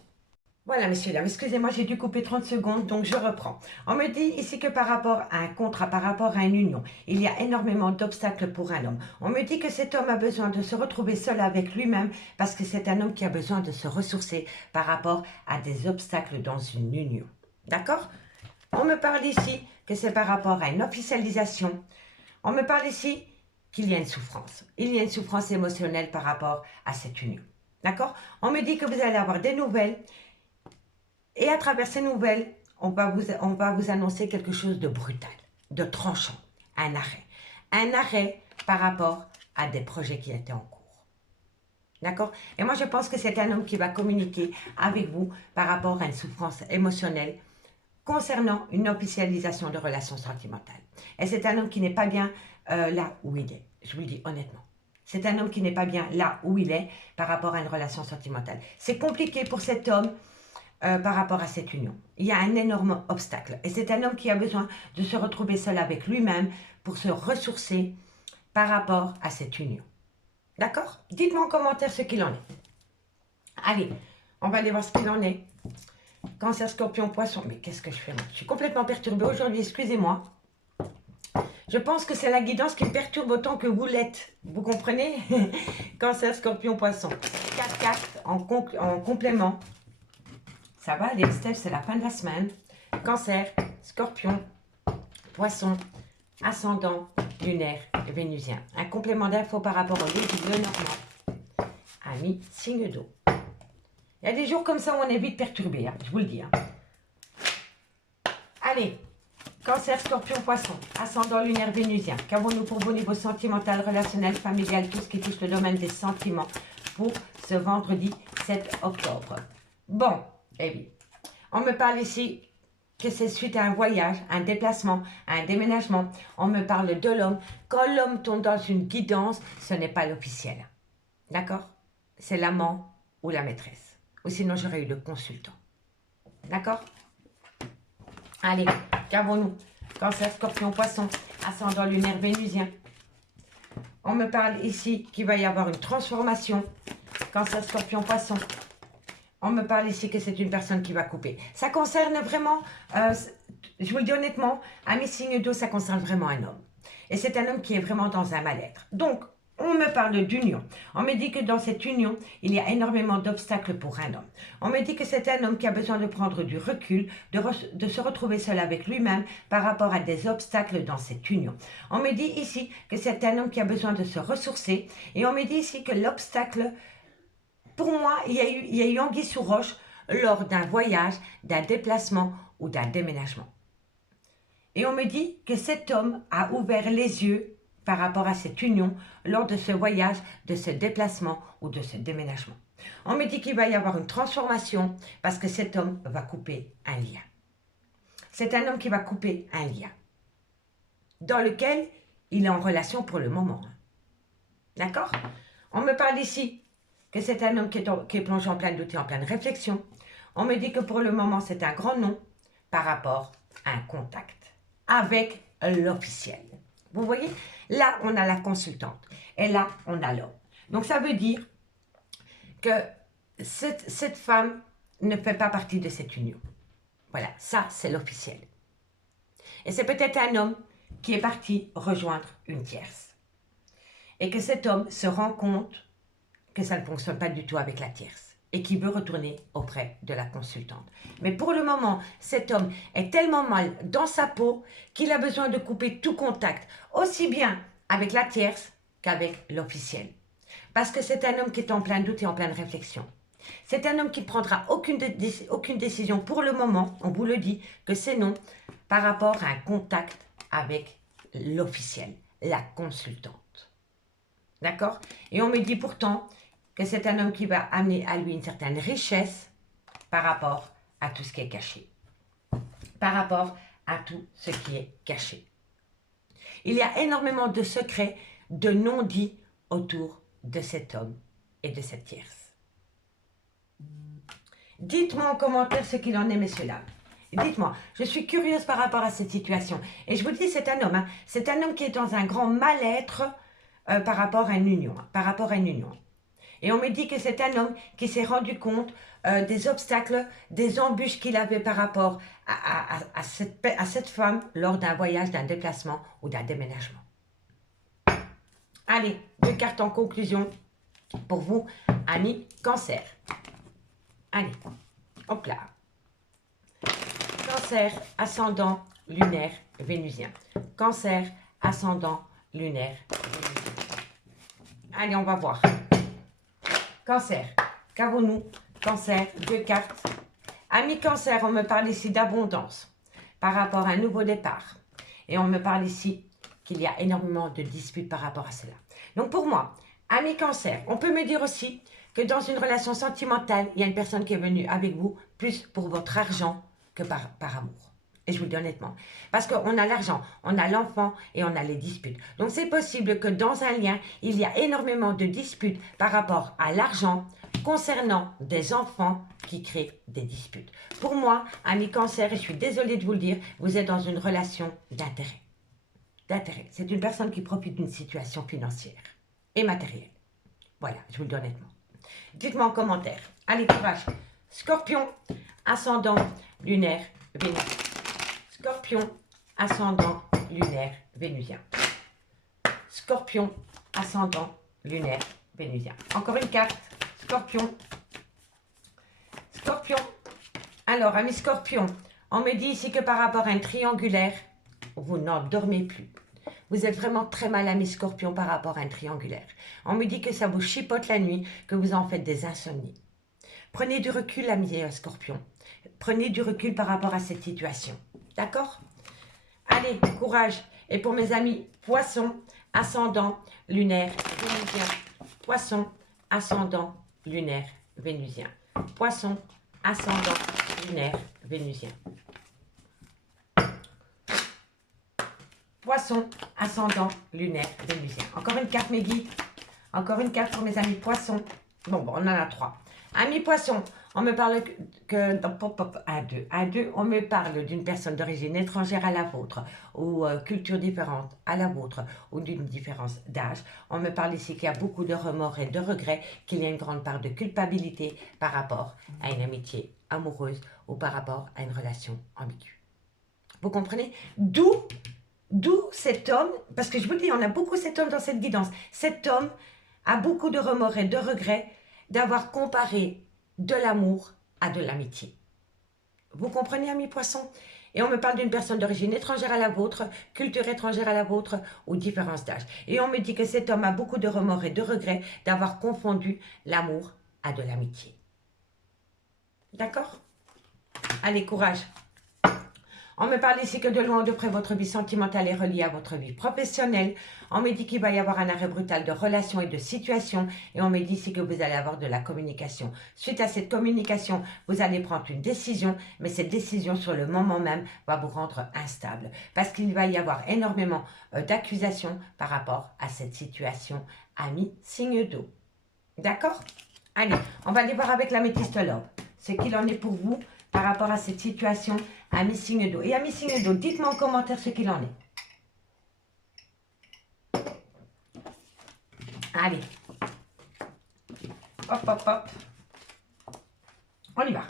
Voilà, messieurs, dames, excusez-moi, j'ai dû couper 30 secondes, donc je reprends. On me dit ici que par rapport à un contrat, par rapport à une union, il y a énormément d'obstacles pour un homme. On me dit que cet homme a besoin de se retrouver seul avec lui-même parce que c'est un homme qui a besoin de se ressourcer par rapport à des obstacles dans une union. D'accord? On me parle ici que c'est par rapport à une officialisation. On me parle ici qu'il y a une souffrance. Il y a une souffrance émotionnelle par rapport à cette union. D'accord? On me dit que vous allez avoir des nouvelles. Et à travers ces nouvelles, on va vous annoncer quelque chose de brutal, de tranchant, un arrêt. Un arrêt par rapport à des projets qui étaient en cours. D'accord? Et moi, je pense que c'est un homme qui va communiquer avec vous par rapport à une souffrance émotionnelle concernant une officialisation de relations sentimentales. Et c'est un homme qui n'est pas bien là où il est. Je vous le dis honnêtement. C'est un homme qui n'est pas bien là où il est par rapport à une relation sentimentale. C'est compliqué pour cet homme par rapport à cette union. Il y a un énorme obstacle. Et c'est un homme qui a besoin de se retrouver seul avec lui-même pour se ressourcer par rapport à cette union. D'accord? Dites-moi en commentaire ce qu'il en est. Allez, on va aller voir ce qu'il en est. Cancer, Scorpion, Poisson. Mais qu'est-ce que je fais moi? Je suis complètement perturbée aujourd'hui, excusez-moi. Je pense que c'est la guidance qui me perturbe autant que vous l'êtes. Vous comprenez? Cancer, Scorpion, Poisson. 4 cartes en complément. Ça va aller, Steph, c'est la fin de la semaine. Cancer, Scorpion, Poisson, ascendant, lunaire, vénusien. Un complément d'infos par rapport au le normand. Ami, signe d'eau. Il y a des jours comme ça où on est vite perturbé, hein, je vous le dis. Hein. Allez, Cancer, Scorpion, Poisson, ascendant, lunaire, vénusien. Qu'avons-nous pour vos niveaux sentimental, relationnel, familial, tout ce qui touche le domaine des sentiments pour ce vendredi 7 octobre? Bon. Eh oui, on me parle ici que c'est suite à un voyage, un déplacement, un déménagement. On me parle de l'homme. Quand l'homme tombe dans une guidance, ce n'est pas l'officiel. D'accord? C'est l'amant ou la maîtresse. Ou sinon, j'aurais eu le consultant. D'accord? Allez, qu'avons-nous? Cancer, Scorpion, Poisson, ascendant lunaire vénusien. On me parle ici qu'il va y avoir une transformation. Cancer, Scorpion, Poisson. On me parle ici que c'est une personne qui va couper. Ça concerne vraiment, je vous le dis honnêtement, à mes signes d'eau, ça concerne vraiment un homme. Et c'est un homme qui est vraiment dans un mal-être. Donc, on me parle d'union. On me dit que dans cette union, il y a énormément d'obstacles pour un homme. On me dit que c'est un homme qui a besoin de prendre du recul, de se retrouver seul avec lui-même par rapport à des obstacles dans cette union. On me dit ici que c'est un homme qui a besoin de se ressourcer. Et on me dit ici que l'obstacle... Pour moi, il y a eu anguille sous roche lors d'un voyage, d'un déplacement ou d'un déménagement. Et on me dit que cet homme a ouvert les yeux par rapport à cette union lors de ce voyage, de ce déplacement ou de ce déménagement. On me dit qu'il va y avoir une transformation parce que cet homme va couper un lien. C'est un homme qui va couper un lien dans lequel il est en relation pour le moment. D'accord? On me parle ici que c'est un homme qui est plongé en plein doute et en pleine réflexion. On me dit que pour le moment, c'est un grand non par rapport à un contact avec l'officiel. Vous voyez? Là, on a la consultante et là, on a l'homme. Donc, ça veut dire que cette femme ne fait pas partie de cette union. Voilà, ça, c'est l'officiel. Et c'est peut-être un homme qui est parti rejoindre une tierce. Et que cet homme se rend compte que ça ne fonctionne pas du tout avec la tierce. et qui veut retourner auprès de la consultante. Mais pour le moment, cet homme est tellement mal dans sa peau qu'il a besoin de couper tout contact, aussi bien avec la tierce qu'avec l'officiel. Parce que c'est un homme qui est en plein doute et en pleine réflexion. C'est un homme qui ne prendra aucune décision pour le moment, on vous le dit, que c'est non, par rapport à un contact avec l'officiel, la consultante. D'accord? Et on me dit pourtant que c'est un homme qui va amener à lui une certaine richesse par rapport à tout ce qui est caché. Par rapport à tout ce qui est caché. Il y a énormément de secrets, de non-dits autour de cet homme et de cette tierce. Dites-moi en commentaire ce qu'il en est, messieurs, dames. Dites-moi, je suis curieuse par rapport à cette situation. Et je vous dis, c'est un homme. Hein, c'est un homme qui est dans un grand mal-être par rapport à une union. Par rapport à une union. Et on me dit que c'est un homme qui s'est rendu compte des obstacles, des embûches qu'il avait par rapport à cette femme lors d'un voyage, d'un déplacement ou d'un déménagement. Allez, 2 cartes en conclusion pour vous, amis Cancer. Allez, hop là. Cancer, ascendant, lunaire, vénusien. Cancer, ascendant, lunaire, vénusien. Allez, on va voir. Cancer, qu'avons-nous? Cancer, 2 cartes. Amis Cancer, on me parle ici d'abondance par rapport à un nouveau départ. Et on me parle ici qu'il y a énormément de disputes par rapport à cela. Donc pour moi, amis Cancer, on peut me dire aussi que dans une relation sentimentale, il y a une personne qui est venue avec vous plus pour votre argent que par amour. Et je vous le dis honnêtement. Parce qu'on a l'argent, on a l'enfant et on a les disputes. Donc c'est possible que dans un lien, il y a énormément de disputes par rapport à l'argent concernant des enfants qui créent des disputes. Pour moi, amis Cancer, et je suis désolée de vous le dire, vous êtes dans une relation d'intérêt. C'est une personne qui profite d'une situation financière et matérielle. Voilà, je vous le dis honnêtement. Dites-moi en commentaire. Allez, courage. Scorpion, ascendant, lunaire, vénusien. Scorpion, ascendant, lunaire, vénusien. Scorpion, ascendant, lunaire, vénusien. Encore une carte. Scorpion. Scorpion. Alors, amis Scorpion, on me dit ici que par rapport à un triangulaire, vous n'en dormez plus. Vous êtes vraiment très mal, amis Scorpion, par rapport à un triangulaire. On me dit que ça vous chipote la nuit, que vous en faites des insomnies. Prenez du recul, amis Scorpion. Prenez du recul par rapport à cette situation. D'accord? Allez, courage. Et pour mes amis Poissons, ascendant, lunaire, vénusien. Poissons, ascendant, lunaire, vénusien. Poissons, ascendant, lunaire, vénusien. Poisson, ascendant, lunaire, vénusien. Encore une carte, mes guides. Encore une carte pour mes amis Poissons. Bon, on en a 3. Amis Poissons, on me parle à deux, on me parle d'une personne d'origine étrangère à la vôtre, ou culture différente à la vôtre, ou d'une différence d'âge. On me parle ici qu'il y a beaucoup de remords et de regrets, qu'il y a une grande part de culpabilité par rapport à une amitié amoureuse ou par rapport à une relation ambiguë. Vous comprenez? D'où cet homme, parce que je vous le dis, on a beaucoup cet homme dans cette guidance. Cet homme a beaucoup de remords et de regrets d'avoir comparé de l'amour à de l'amitié. Vous comprenez, amis Poissons? Et on me parle d'une personne d'origine étrangère à la vôtre, culture étrangère à la vôtre ou différence d'âge. Et on me dit que cet homme a beaucoup de remords et de regrets d'avoir confondu l'amour à de l'amitié. D'accord? Allez, courage! On me parle ici que de loin ou de près, votre vie sentimentale est reliée à votre vie professionnelle. On me dit qu'il va y avoir un arrêt brutal de relations et de situations. Et on me dit ici que vous allez avoir de la communication. Suite à cette communication, vous allez prendre une décision. Mais cette décision, sur le moment même, va vous rendre instable. Parce qu'il va y avoir énormément d'accusations par rapport à cette situation. Amis, signe d'eau. D'accord? Allez, on va aller voir avec l'améthyste Love ce qu'il en est pour vous par rapport à cette situation, amis signe d'eau. Et amis signe d'eau, dites-moi en commentaire ce qu'il en est. Allez. Hop, hop, hop. On y va.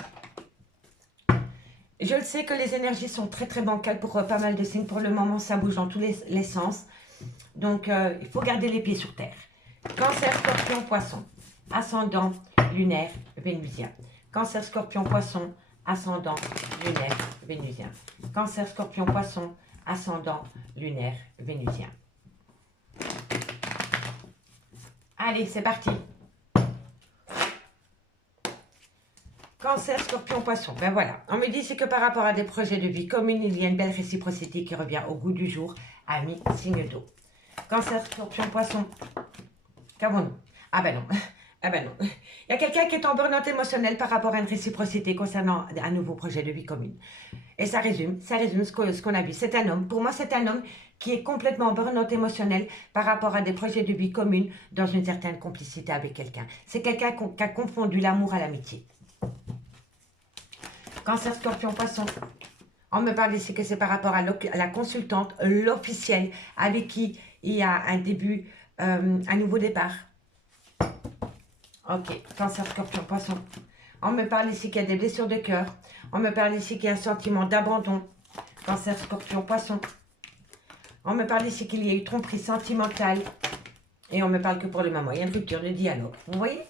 Je le sais que les énergies sont très, très bancales pour pas mal de signes. Pour le moment, ça bouge dans tous les sens. Donc, il faut garder les pieds sur terre. Cancer, Scorpion, Poisson. Ascendant, lunaire, vénusien. Cancer, scorpion, poisson, ascendant, lunaire, vénusien. Cancer, scorpion, poisson, ascendant, lunaire, vénusien. Allez, c'est parti. Cancer, scorpion, poisson. Ben voilà. On me dit c'est que par rapport à des projets de vie communes, il y a une belle réciprocité qui revient au goût du jour. Amis, signe d'eau. Cancer, scorpion, poisson. Qu'avons-nous? Ah ben non. Ah ben non. Il y a quelqu'un qui est en burn-out émotionnel par rapport à une réciprocité concernant un nouveau projet de vie commune. Et ça résume ce qu'on a vu. C'est un homme. Pour moi, c'est un homme qui est complètement en burn-out émotionnel par rapport à des projets de vie commune dans une certaine complicité avec quelqu'un. C'est quelqu'un qui a confondu l'amour à l'amitié. Cancer, scorpion, poisson. On me parle ici que c'est par rapport à la consultante, l'officielle, avec qui il y a un début, un nouveau départ. Ok, cancer, scorpion, poisson. On me parle ici qu'il y a des blessures de cœur. On me parle ici qu'il y a un sentiment d'abandon. Cancer, scorpion, poisson. On me parle ici qu'il y a eu tromperie sentimentale. Et on me parle que pour le moment, il y a une rupture de dialogue. Vous voyez?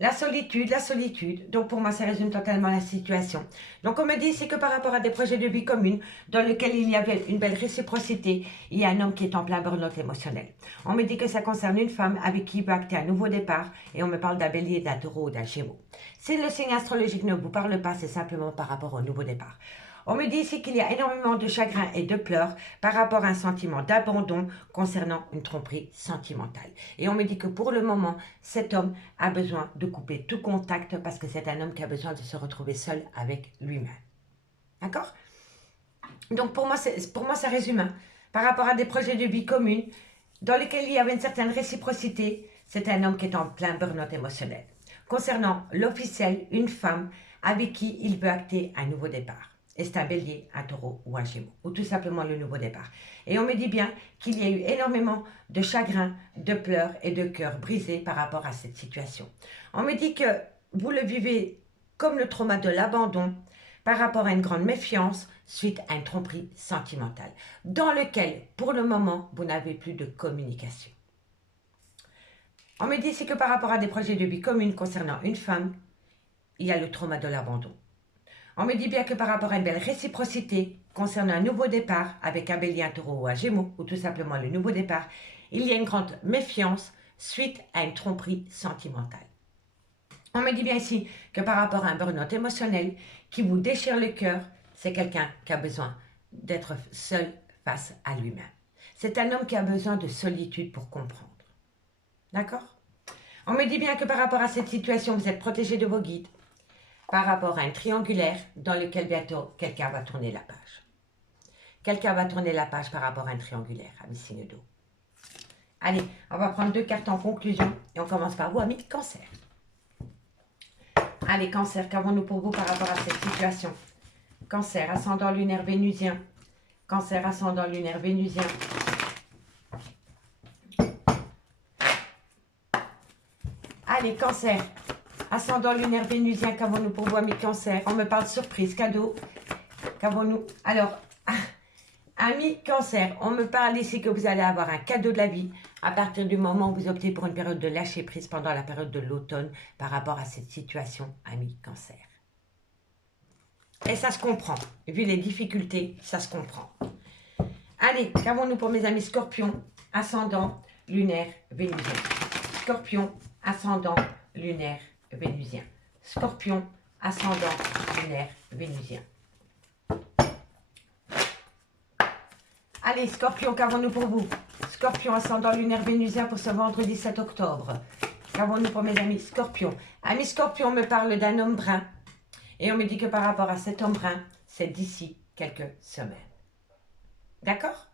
La solitude, la solitude. Donc pour moi, ça résume totalement la situation. Donc on me dit, c'est que par rapport à des projets de vie communes dans lesquels il y avait une belle réciprocité, il y a un homme qui est en plein burn-out émotionnel. On me dit que ça concerne une femme avec qui il peut acter un nouveau départ et on me parle d'un bélier, d'un taureau ou d'un gémeaux. Si le signe astrologique ne vous parle pas, c'est simplement par rapport au nouveau départ. On me dit ici qu'il y a énormément de chagrin et de pleurs par rapport à un sentiment d'abandon concernant une tromperie sentimentale. Et on me dit que pour le moment, cet homme a besoin de couper tout contact parce que c'est un homme qui a besoin de se retrouver seul avec lui-même. D'accord? Donc pour moi, ça résume. Hein. Par rapport à des projets de vie communes dans lesquels il y avait une certaine réciprocité, c'est un homme qui est en plein burn-out émotionnel. Concernant l'officiel, une femme avec qui il veut acter un nouveau départ. Et c'est un bélier, un taureau ou un gémeaux, ou tout simplement le nouveau départ. Et on me dit bien qu'il y a eu énormément de chagrin, de pleurs et de cœurs brisés par rapport à cette situation. On me dit que vous le vivez comme le trauma de l'abandon par rapport à une grande méfiance suite à une tromperie sentimentale, dans lequel, pour le moment, vous n'avez plus de communication. On me dit c'est que par rapport à des projets de vie communes concernant une femme, il y a le trauma de l'abandon. On me dit bien que par rapport à une belle réciprocité concernant un nouveau départ avec un bélier, un taureau ou un gémeaux, ou tout simplement le nouveau départ, il y a une grande méfiance suite à une tromperie sentimentale. On me dit bien ici que par rapport à un burn-out émotionnel qui vous déchire le cœur, c'est quelqu'un qui a besoin d'être seul face à lui-même. C'est un homme qui a besoin de solitude pour comprendre. D'accord? On me dit bien que par rapport à cette situation, vous êtes protégé de vos guides. Par rapport à un triangulaire dans lequel bientôt quelqu'un va tourner la page. Quelqu'un va tourner la page par rapport à un triangulaire, ami signe d'eau. Allez, on va prendre 2 cartes en conclusion et on commence par vous, amis Cancer. Allez, Cancer, qu'avons-nous pour vous par rapport à cette situation? Cancer, ascendant lunaire vénusien. Cancer, ascendant lunaire vénusien. Allez, Cancer. Ascendant lunaire vénusien, qu'avons-nous pour vous, amis Cancer? On me parle surprise, cadeau. Qu'avons-nous? Alors, amis Cancer, on me parle ici que vous allez avoir un cadeau de la vie à partir du moment où vous optez pour une période de lâcher prise pendant la période de l'automne par rapport à cette situation, amis Cancer. Et ça se comprend. Vu les difficultés, ça se comprend. Allez, qu'avons-nous pour mes amis Scorpion, ascendant lunaire vénusien? Scorpion, ascendant lunaire vénusien. Scorpion, ascendant lunaire vénusien. Allez, Scorpion, qu'avons-nous pour vous? Scorpion, ascendant lunaire vénusien pour ce vendredi 7 octobre. Qu'avons-nous pour mes amis Scorpion? Amis Scorpion, me parle d'un homme brun. Et on me dit que par rapport à cet homme brun, c'est d'ici quelques semaines. D'accord?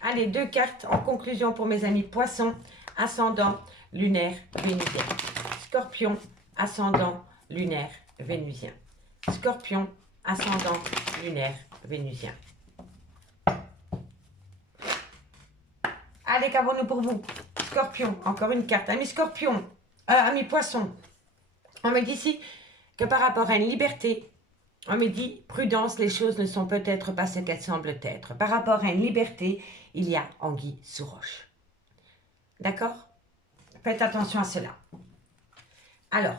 Allez, 2 cartes en conclusion pour mes amis Poissons, ascendant lunaire vénusien. Scorpion, ascendant lunaire vénusien. Scorpion, ascendant lunaire vénusien. Allez, qu'avons-nous pour vous? Scorpion, encore une carte. Amis Scorpion, amis Poissons, on me dit ici que par rapport à une liberté, on me dit prudence, les choses ne sont peut-être pas ce qu'elles semblent être. Par rapport à une liberté, il y a anguille sous roche. D'accord? Faites attention à cela. Alors,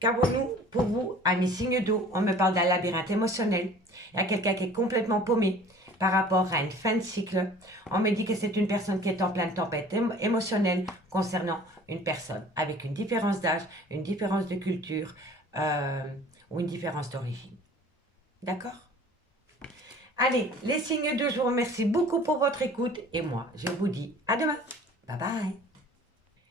qu'avons-nous pour vous, amis signes d'eau? On me parle d'un labyrinthe émotionnel. Il y a quelqu'un qui est complètement paumé par rapport à une fin de cycle. On me dit que c'est une personne qui est en pleine tempête émotionnelle concernant une personne avec une différence d'âge, une différence de culture ou une différence d'origine. D'accord? Allez, les signes de jour, merci beaucoup pour votre écoute et moi, je vous dis à demain. Bye bye.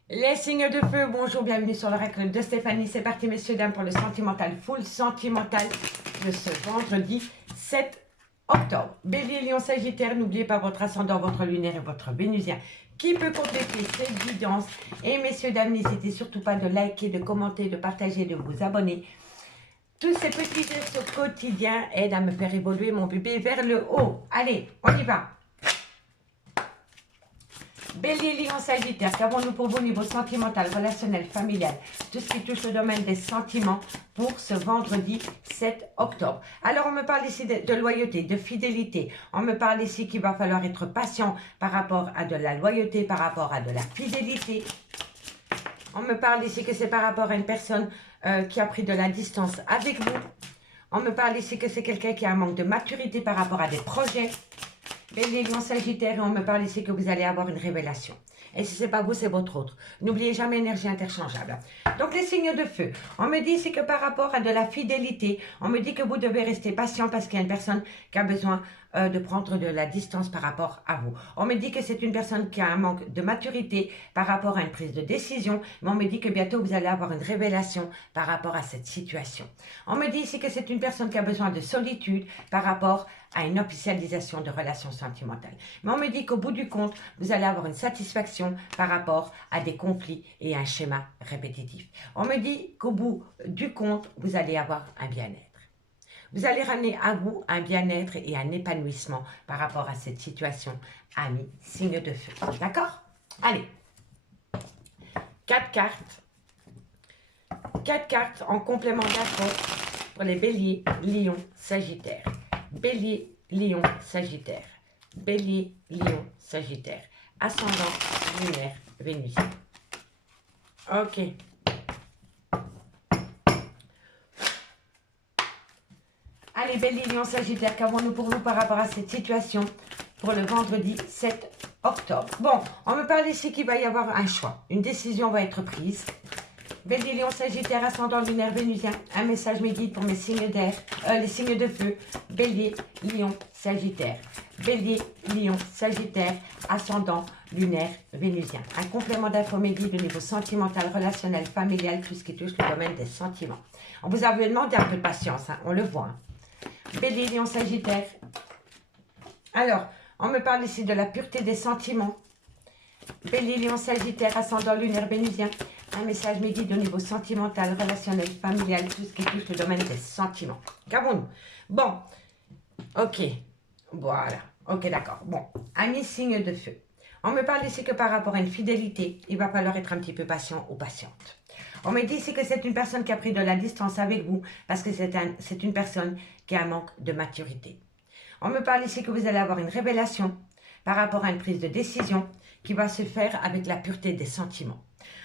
Les signes de feu, bonjour, bienvenue sur l'oracle de Stéphanie. C'est parti, messieurs, dames, pour le sentimental, full sentimental de ce vendredi 7 octobre. Bélier, Lion, Sagittaire, n'oubliez pas votre ascendant, votre lunaire et votre vénusien qui peut compléter cette guidance. Et messieurs, dames, n'hésitez surtout pas de liker, de commenter, de partager, de vous abonner. Tous ces petits gestes quotidiens aident à me faire évoluer mon bébé vers le haut. Allez, on y va. Bélier, Lion, Sagittaire, qu'avons-nous pour vous au niveau sentimental, relationnel, familial, tout ce qui touche le domaine des sentiments pour ce vendredi 7 octobre. Alors, on me parle ici de loyauté, de fidélité. On me parle ici qu'il va falloir être patient par rapport à de la loyauté, par rapport à de la fidélité. On me parle ici que c'est par rapport à une personne qui a pris de la distance avec vous. On me parle ici que c'est quelqu'un qui a un manque de maturité par rapport à des projets. Bélier, Lion, Sagittaire, et on me parle ici que vous allez avoir une révélation. Et si ce n'est pas vous, c'est votre autre. N'oubliez jamais énergie interchangeable. Donc les signes de feu. On me dit ici que par rapport à de la fidélité, on me dit que vous devez rester patient parce qu'il y a une personne qui a besoin de prendre de la distance par rapport à vous. On me dit que c'est une personne qui a un manque de maturité par rapport à une prise de décision, mais on me dit que bientôt vous allez avoir une révélation par rapport à cette situation. On me dit ici que c'est une personne qui a besoin de solitude par rapport à une officialisation de relations sentimentales. Mais on me dit qu'au bout du compte, vous allez avoir une satisfaction par rapport à des conflits et un schéma répétitif. On me dit qu'au bout du compte, vous allez avoir un bien-être. Vous allez ramener à vous un bien-être et un épanouissement par rapport à cette situation, amis, signe de feu. D'accord? Allez, 4 cartes. 4 cartes en complément d'infos pour les béliers, lions, sagittaires. Bélier, Lion, Sagittaire. Bélier, Lion, Sagittaire. Ascendant, lunaire, vénusien. Ok. Allez, Bélier, Lion, Sagittaire, qu'avons-nous pour vous par rapport à cette situation pour le vendredi 7 octobre? Bon, on me parle ici qu'il va y avoir un choix. Une décision va être prise. Bélier, Lion, Sagittaire, ascendant, lunaire, vénusien. Un message me guide pour mes signes d'air, les signes de feu. Bélier, Lion, Sagittaire. Bélier, Lion, Sagittaire, ascendant, lunaire, vénusien. Un complément d'info me guide au niveau sentimental, relationnel, familial, tout ce qui touche le domaine des sentiments. On vous avait demandé un peu de patience, hein, on le voit. Hein. Bélier, Lion, Sagittaire. Alors, on me parle ici de la pureté des sentiments. Bélier, Lion, Sagittaire, ascendant, lunaire, vénusien. Un message me guide au niveau sentimental, relationnel, familial, tout ce qui touche le domaine des sentiments. Qu'avons-nous? Bon, ok, voilà, ok, d'accord. Bon, amis, signe de feu. On me parle ici que par rapport à une fidélité, il va falloir être un petit peu patient ou patiente. On me dit ici que c'est une personne qui a pris de la distance avec vous parce que c'est une personne qui a un manque de maturité. On me parle ici que vous allez avoir une révélation par rapport à une prise de décision qui va se faire avec la pureté des sentiments.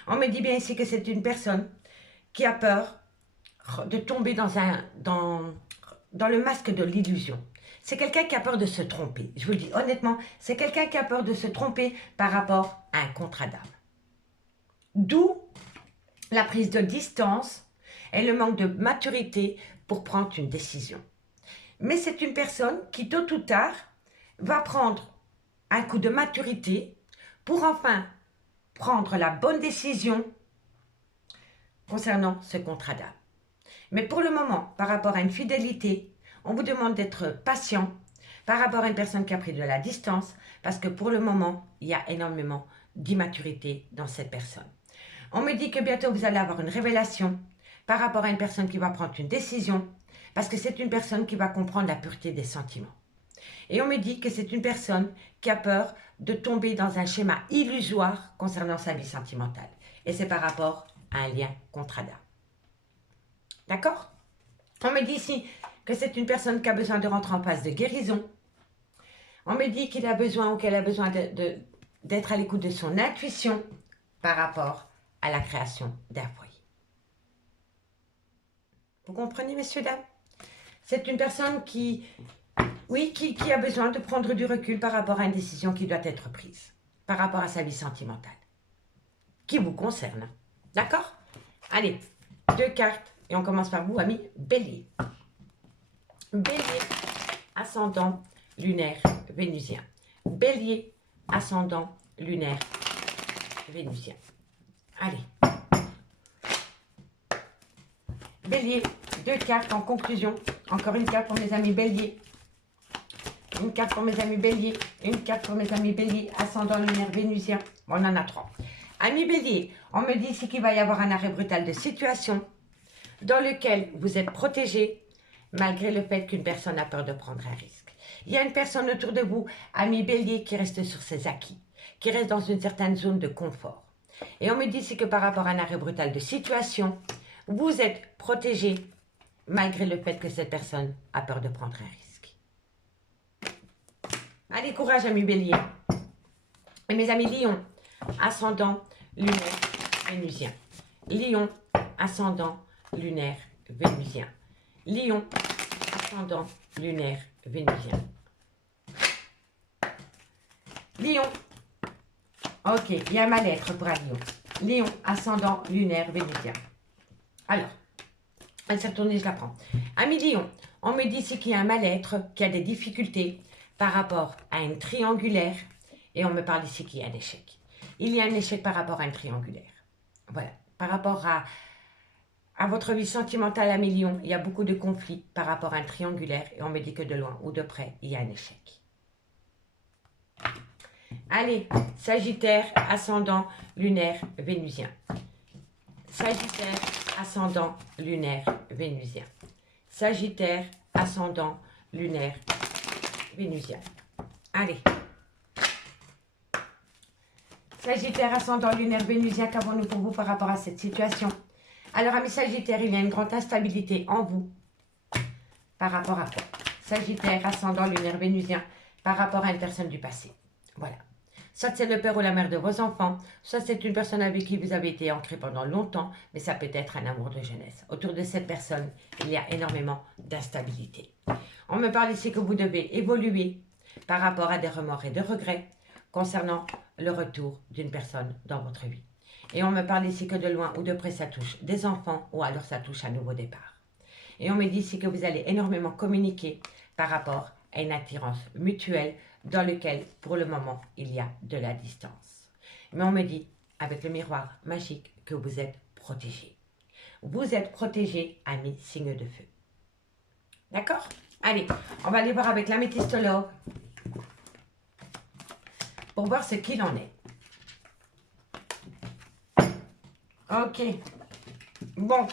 On me dit bien ici que c'est une personne qui a peur de tomber dans le masque de l'illusion. C'est quelqu'un qui a peur de se tromper. Je vous le dis honnêtement, c'est quelqu'un qui a peur de se tromper par rapport à un contrat d'âme. D'où la prise de distance et le manque de maturité pour prendre une décision. Mais c'est une personne qui, tôt ou tard, va prendre un coup de maturité pour enfin prendre la bonne décision concernant ce contrat d'âme. Mais pour le moment, par rapport à une fidélité, on vous demande d'être patient par rapport à une personne qui a pris de la distance, parce que pour le moment, il y a énormément d'immaturité dans cette personne. On me dit que bientôt vous allez avoir une révélation par rapport à une personne qui va prendre une décision, parce que c'est une personne qui va comprendre la pureté des sentiments. Et on me dit que c'est une personne qui a peur de tomber dans un schéma illusoire concernant sa vie sentimentale. Et c'est par rapport à un lien contrat d'âme. D'accord? On me dit ici que c'est une personne qui a besoin de rentrer en phase de guérison. On me dit qu'il a besoin ou qu'elle a besoin d'être à l'écoute de son intuition par rapport à la création d'un foyer. Vous comprenez, messieurs, dames? C'est une personne qui, oui, qui a besoin de prendre du recul par rapport à une décision qui doit être prise, par rapport à sa vie sentimentale, qui vous concerne. D'accord? Allez, 2 cartes, et on commence par vous, amis. Bélier. Bélier, ascendant, lunaire, vénusien. Bélier, ascendant, lunaire, vénusien. Allez. Bélier, 2 cartes en conclusion. Encore une carte pour mes amis Bélier. Une carte pour mes amis Bélier. Une carte pour mes amis Bélier. Ascendant lunaire vénusien. Bon, on en a 3. Amis Bélier, on me dit ici qu'il va y avoir un arrêt brutal de situation dans lequel vous êtes protégé malgré le fait qu'une personne a peur de prendre un risque. Il y a une personne autour de vous, amis Bélier, qui reste sur ses acquis, qui reste dans une certaine zone de confort. Et on me dit ici que par rapport à un arrêt brutal de situation, vous êtes protégé malgré le fait que cette personne a peur de prendre un risque. Allez, courage, amis Bélier. Et mes amis Lion, ascendant, lunaire, vénusien. Lion, ascendant, lunaire, vénusien. Lion, ascendant, lunaire, vénusien. Lion. Ok, il y a un mal-être pour un lion. Lion, ascendant, lunaire, vénusien. Alors, elle s'est retournée, je la prends. Ami Lion, on me dit ici qu'il y a un mal-être, qu'il y a des difficultés par rapport à une triangulaire. Et on me parle ici qu'il y a un échec. Il y a un échec par rapport à une triangulaire. Voilà. Par rapport à votre vie sentimentale, ami Lion, il y a beaucoup de conflits par rapport à un triangulaire. Et on me dit que de loin ou de près, il y a un échec. Allez, Sagittaire, ascendant, lunaire, vénusien. Sagittaire, ascendant, lunaire, vénusien. Sagittaire, ascendant, lunaire, vénusien. Allez. Sagittaire, ascendant, lunaire, vénusien, qu'avons-nous pour vous par rapport à cette situation? Alors, amis Sagittaire, il y a une grande instabilité en vous. Par rapport à quoi? Sagittaire, ascendant, lunaire, vénusien, par rapport à une personne du passé. Voilà. Soit c'est le père ou la mère de vos enfants, soit c'est une personne avec qui vous avez été ancré pendant longtemps, mais ça peut être un amour de jeunesse. Autour de cette personne, il y a énormément d'instabilité. On me parle ici que vous devez évoluer par rapport à des remords et des regrets concernant le retour d'une personne dans votre vie. Et on me parle ici que de loin ou de près, ça touche des enfants ou alors ça touche un nouveau départ. Et on me dit ici que vous allez énormément communiquer par rapport à une attirance mutuelle dans lequel, pour le moment, il y a de la distance. Mais on me dit, avec le miroir magique, que vous êtes protégé. Vous êtes protégé, amis signe de feu. D'accord? Allez, on va aller voir avec l'améthystologue pour voir ce qu'il en est. Ok. Bon,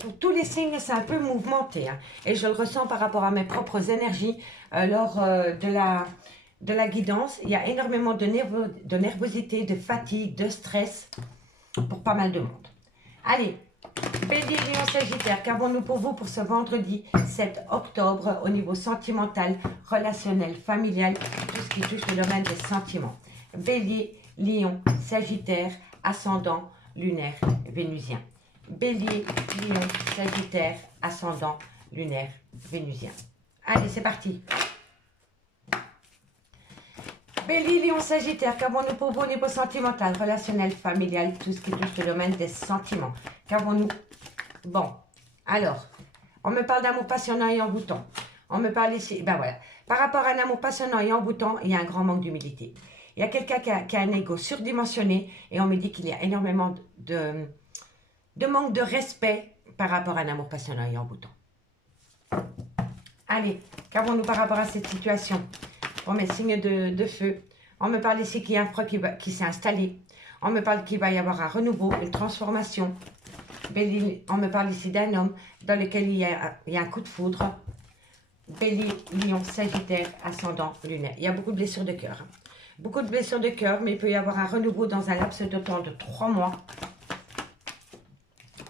pour tous les signes, c'est un peu mouvementé. Hein, et je le ressens par rapport à mes propres énergies lors de la guidance. Il y a énormément de nervosité, de fatigue, de stress pour pas mal de monde. Allez, Bélier, Lion, Sagittaire, qu'avons-nous pour vous pour ce vendredi 7 octobre au niveau sentimental, relationnel, familial, tout ce qui touche le domaine des sentiments. Bélier, Lion, Sagittaire, ascendant, lunaire, vénusien. Bélier, Lion, Sagittaire, ascendant, lunaire, vénusien. Allez, c'est parti. Bélier, Lion, Sagittaire, qu'avons-nous pour vous au niveau sentimental, relationnel, familial, tout ce qui touche le domaine des sentiments? Qu'avons-nous? Bon, alors, on me parle d'amour passionnant et envoûtant. On me parle ici, ben voilà. Par rapport à un amour passionnant et envoûtant, il y a un grand manque d'humilité. Il y a quelqu'un qui a un ego surdimensionné et on me dit qu'il y a énormément de manque de respect par rapport à un amour passionnant et envoûtant. Allez, qu'avons-nous par rapport à cette situation? Pour mes signes de feu, on me parle ici qu'il y a un froid qui s'est installé. On me parle qu'il va y avoir un renouveau, une transformation. On me parle ici d'un homme dans lequel il y a un coup de foudre. Bélier, Lion, Sagittaire, ascendant, lunaire. Il y a beaucoup de blessures de cœur. Hein. Beaucoup de blessures de cœur, mais il peut y avoir un renouveau dans un laps de temps de 3 mois.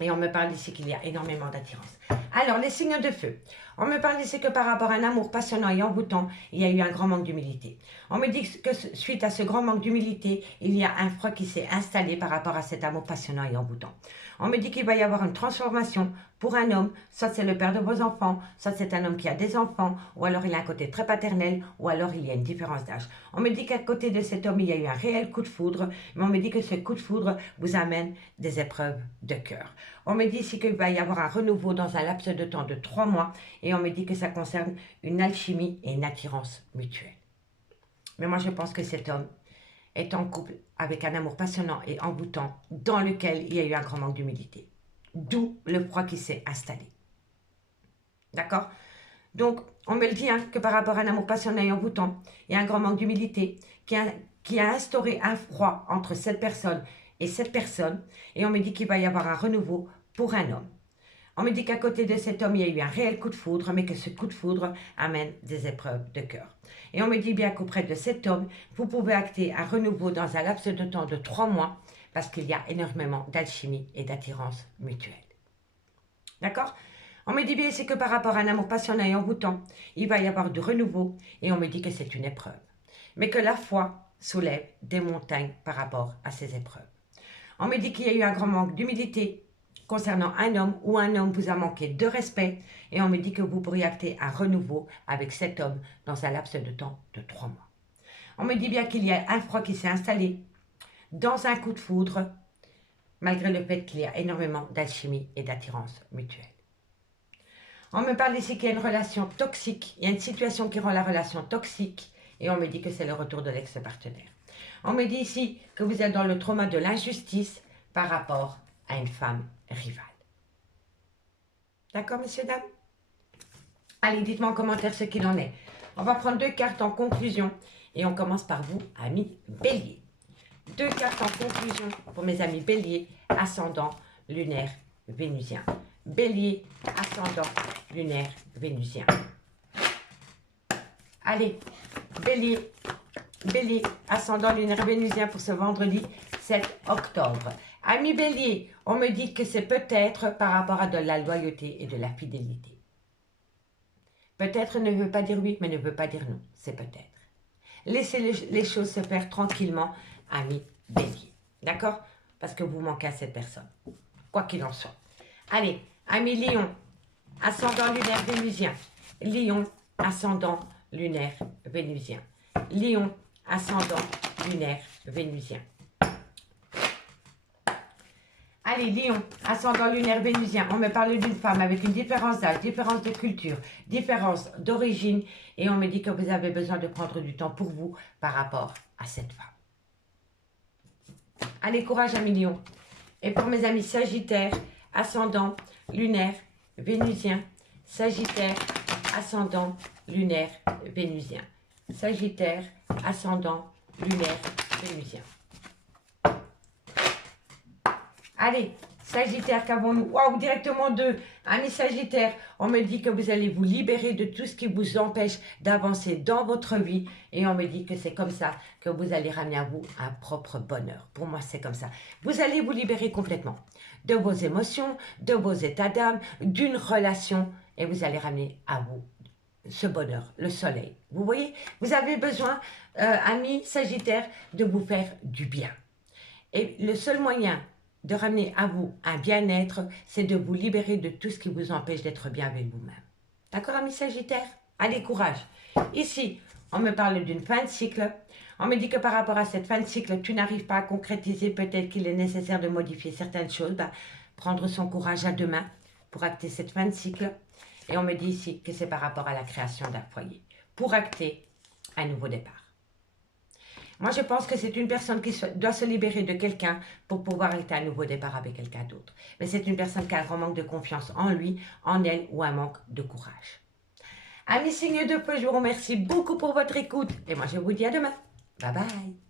Et on me parle ici qu'il y a énormément d'attirance. Alors, les signes de feu. On me parle ici que par rapport à un amour passionnant et envoûtant, il y a eu un grand manque d'humilité. On me dit que suite à ce grand manque d'humilité, il y a un froid qui s'est installé par rapport à cet amour passionnant et envoûtant. On me dit qu'il va y avoir une transformation pour un homme, soit c'est le père de vos enfants, soit c'est un homme qui a des enfants, ou alors il a un côté très paternel, ou alors il y a une différence d'âge. On me dit qu'à côté de cet homme, il y a eu un réel coup de foudre, mais on me dit que ce coup de foudre vous amène des épreuves de cœur. On me dit ici qu'il va y avoir un renouveau dans un laps de temps de 3 mois, et on me dit que ça concerne une alchimie et une attirance mutuelle. Mais moi, je pense que cet homme est en couple avec un amour passionnant et envoûtant dans lequel il y a eu un grand manque d'humilité. D'où le froid qui s'est installé. D'accord? Donc, on me le dit que par rapport à un amour passionnant et envoûtant, il y a un grand manque d'humilité qui a instauré un froid entre cette personne et cette personne. Et on me dit qu'il va y avoir un renouveau pour un homme. On me dit qu'à côté de cet homme, il y a eu un réel coup de foudre, mais que ce coup de foudre amène des épreuves de cœur. Et on me dit bien qu'auprès de cet homme, vous pouvez acter un renouveau dans un laps de temps de 3 mois, parce qu'il y a énormément d'alchimie et d'attirance mutuelle. D'accord? On me dit bien c'est que par rapport à un amour passionnant et envoûtant, il va y avoir du renouveau, et on me dit que c'est une épreuve. Mais que la foi soulève des montagnes par rapport à ces épreuves. On me dit qu'il y a eu un grand manque d'humilité concernant un homme ou un homme vous a manqué de respect et on me dit que vous pourriez acter un renouveau avec cet homme dans un laps de temps de 3 mois. On me dit bien qu'il y a un froid qui s'est installé dans un coup de foudre malgré le fait qu'il y a énormément d'alchimie et d'attirance mutuelle. On me parle ici qu'il y a une relation toxique, il y a une situation qui rend la relation toxique et on me dit que c'est le retour de l'ex-partenaire. On me dit ici que vous êtes dans le trauma de l'injustice par rapport à une femme rivale. D'accord, messieurs, dames? Allez, dites-moi en commentaire ce qu'il en est. On va prendre 2 cartes en conclusion et on commence par vous, amis Bélier. 2 cartes en conclusion pour mes amis Bélier, ascendant lunaire vénusien. Bélier, ascendant lunaire vénusien. Allez, Bélier, Bélier, ascendant lunaire vénusien pour ce vendredi 7 octobre. Ami Bélier, on me dit que c'est peut-être par rapport à de la loyauté et de la fidélité. Peut-être ne veut pas dire oui, mais ne veut pas dire non. C'est peut-être. Laissez les choses se faire tranquillement, ami Bélier. D'accord? Parce que vous manquez à cette personne. Quoi qu'il en soit. Allez, ami Lion, ascendant lunaire vénusien. Lion, ascendant lunaire vénusien. Lion, ascendant lunaire vénusien. Allez, Lion, ascendant lunaire vénusien, on me parle d'une femme avec une différence d'âge, différence de culture, différence d'origine, et on me dit que vous avez besoin de prendre du temps pour vous par rapport à cette femme. Allez, courage, amis Lion. Et pour mes amis Sagittaire, ascendant lunaire vénusien, Sagittaire, ascendant lunaire vénusien, Sagittaire, ascendant lunaire vénusien. Allez, Sagittaire, qu'avons-nous? Waouh, directement 2. Amis Sagittaire, on me dit que vous allez vous libérer de tout ce qui vous empêche d'avancer dans votre vie. Et on me dit que c'est comme ça que vous allez ramener à vous un propre bonheur. Pour moi, c'est comme ça. Vous allez vous libérer complètement de vos émotions, de vos états d'âme, d'une relation. Et vous allez ramener à vous ce bonheur, le soleil. Vous voyez, vous avez besoin, amis Sagittaire, de vous faire du bien. Et le seul moyen de ramener à vous un bien-être, c'est de vous libérer de tout ce qui vous empêche d'être bien avec vous-même. D'accord, amis Sagittaire? Allez, courage. Ici, on me parle d'une fin de cycle. On me dit que par rapport à cette fin de cycle, tu n'arrives pas à concrétiser, peut-être qu'il est nécessaire de modifier certaines choses. Prendre son courage à 2 mains pour acter cette fin de cycle. Et on me dit ici que c'est par rapport à la création d'un foyer, pour acter un nouveau départ. Moi, je pense que c'est une personne qui doit se libérer de quelqu'un pour pouvoir acter un nouveau départ avec quelqu'un d'autre. Mais c'est une personne qui a un grand manque de confiance en lui, en elle, ou un manque de courage. Amis signes de feu, je vous remercie beaucoup pour votre écoute. Et moi, je vous dis à demain. Bye bye.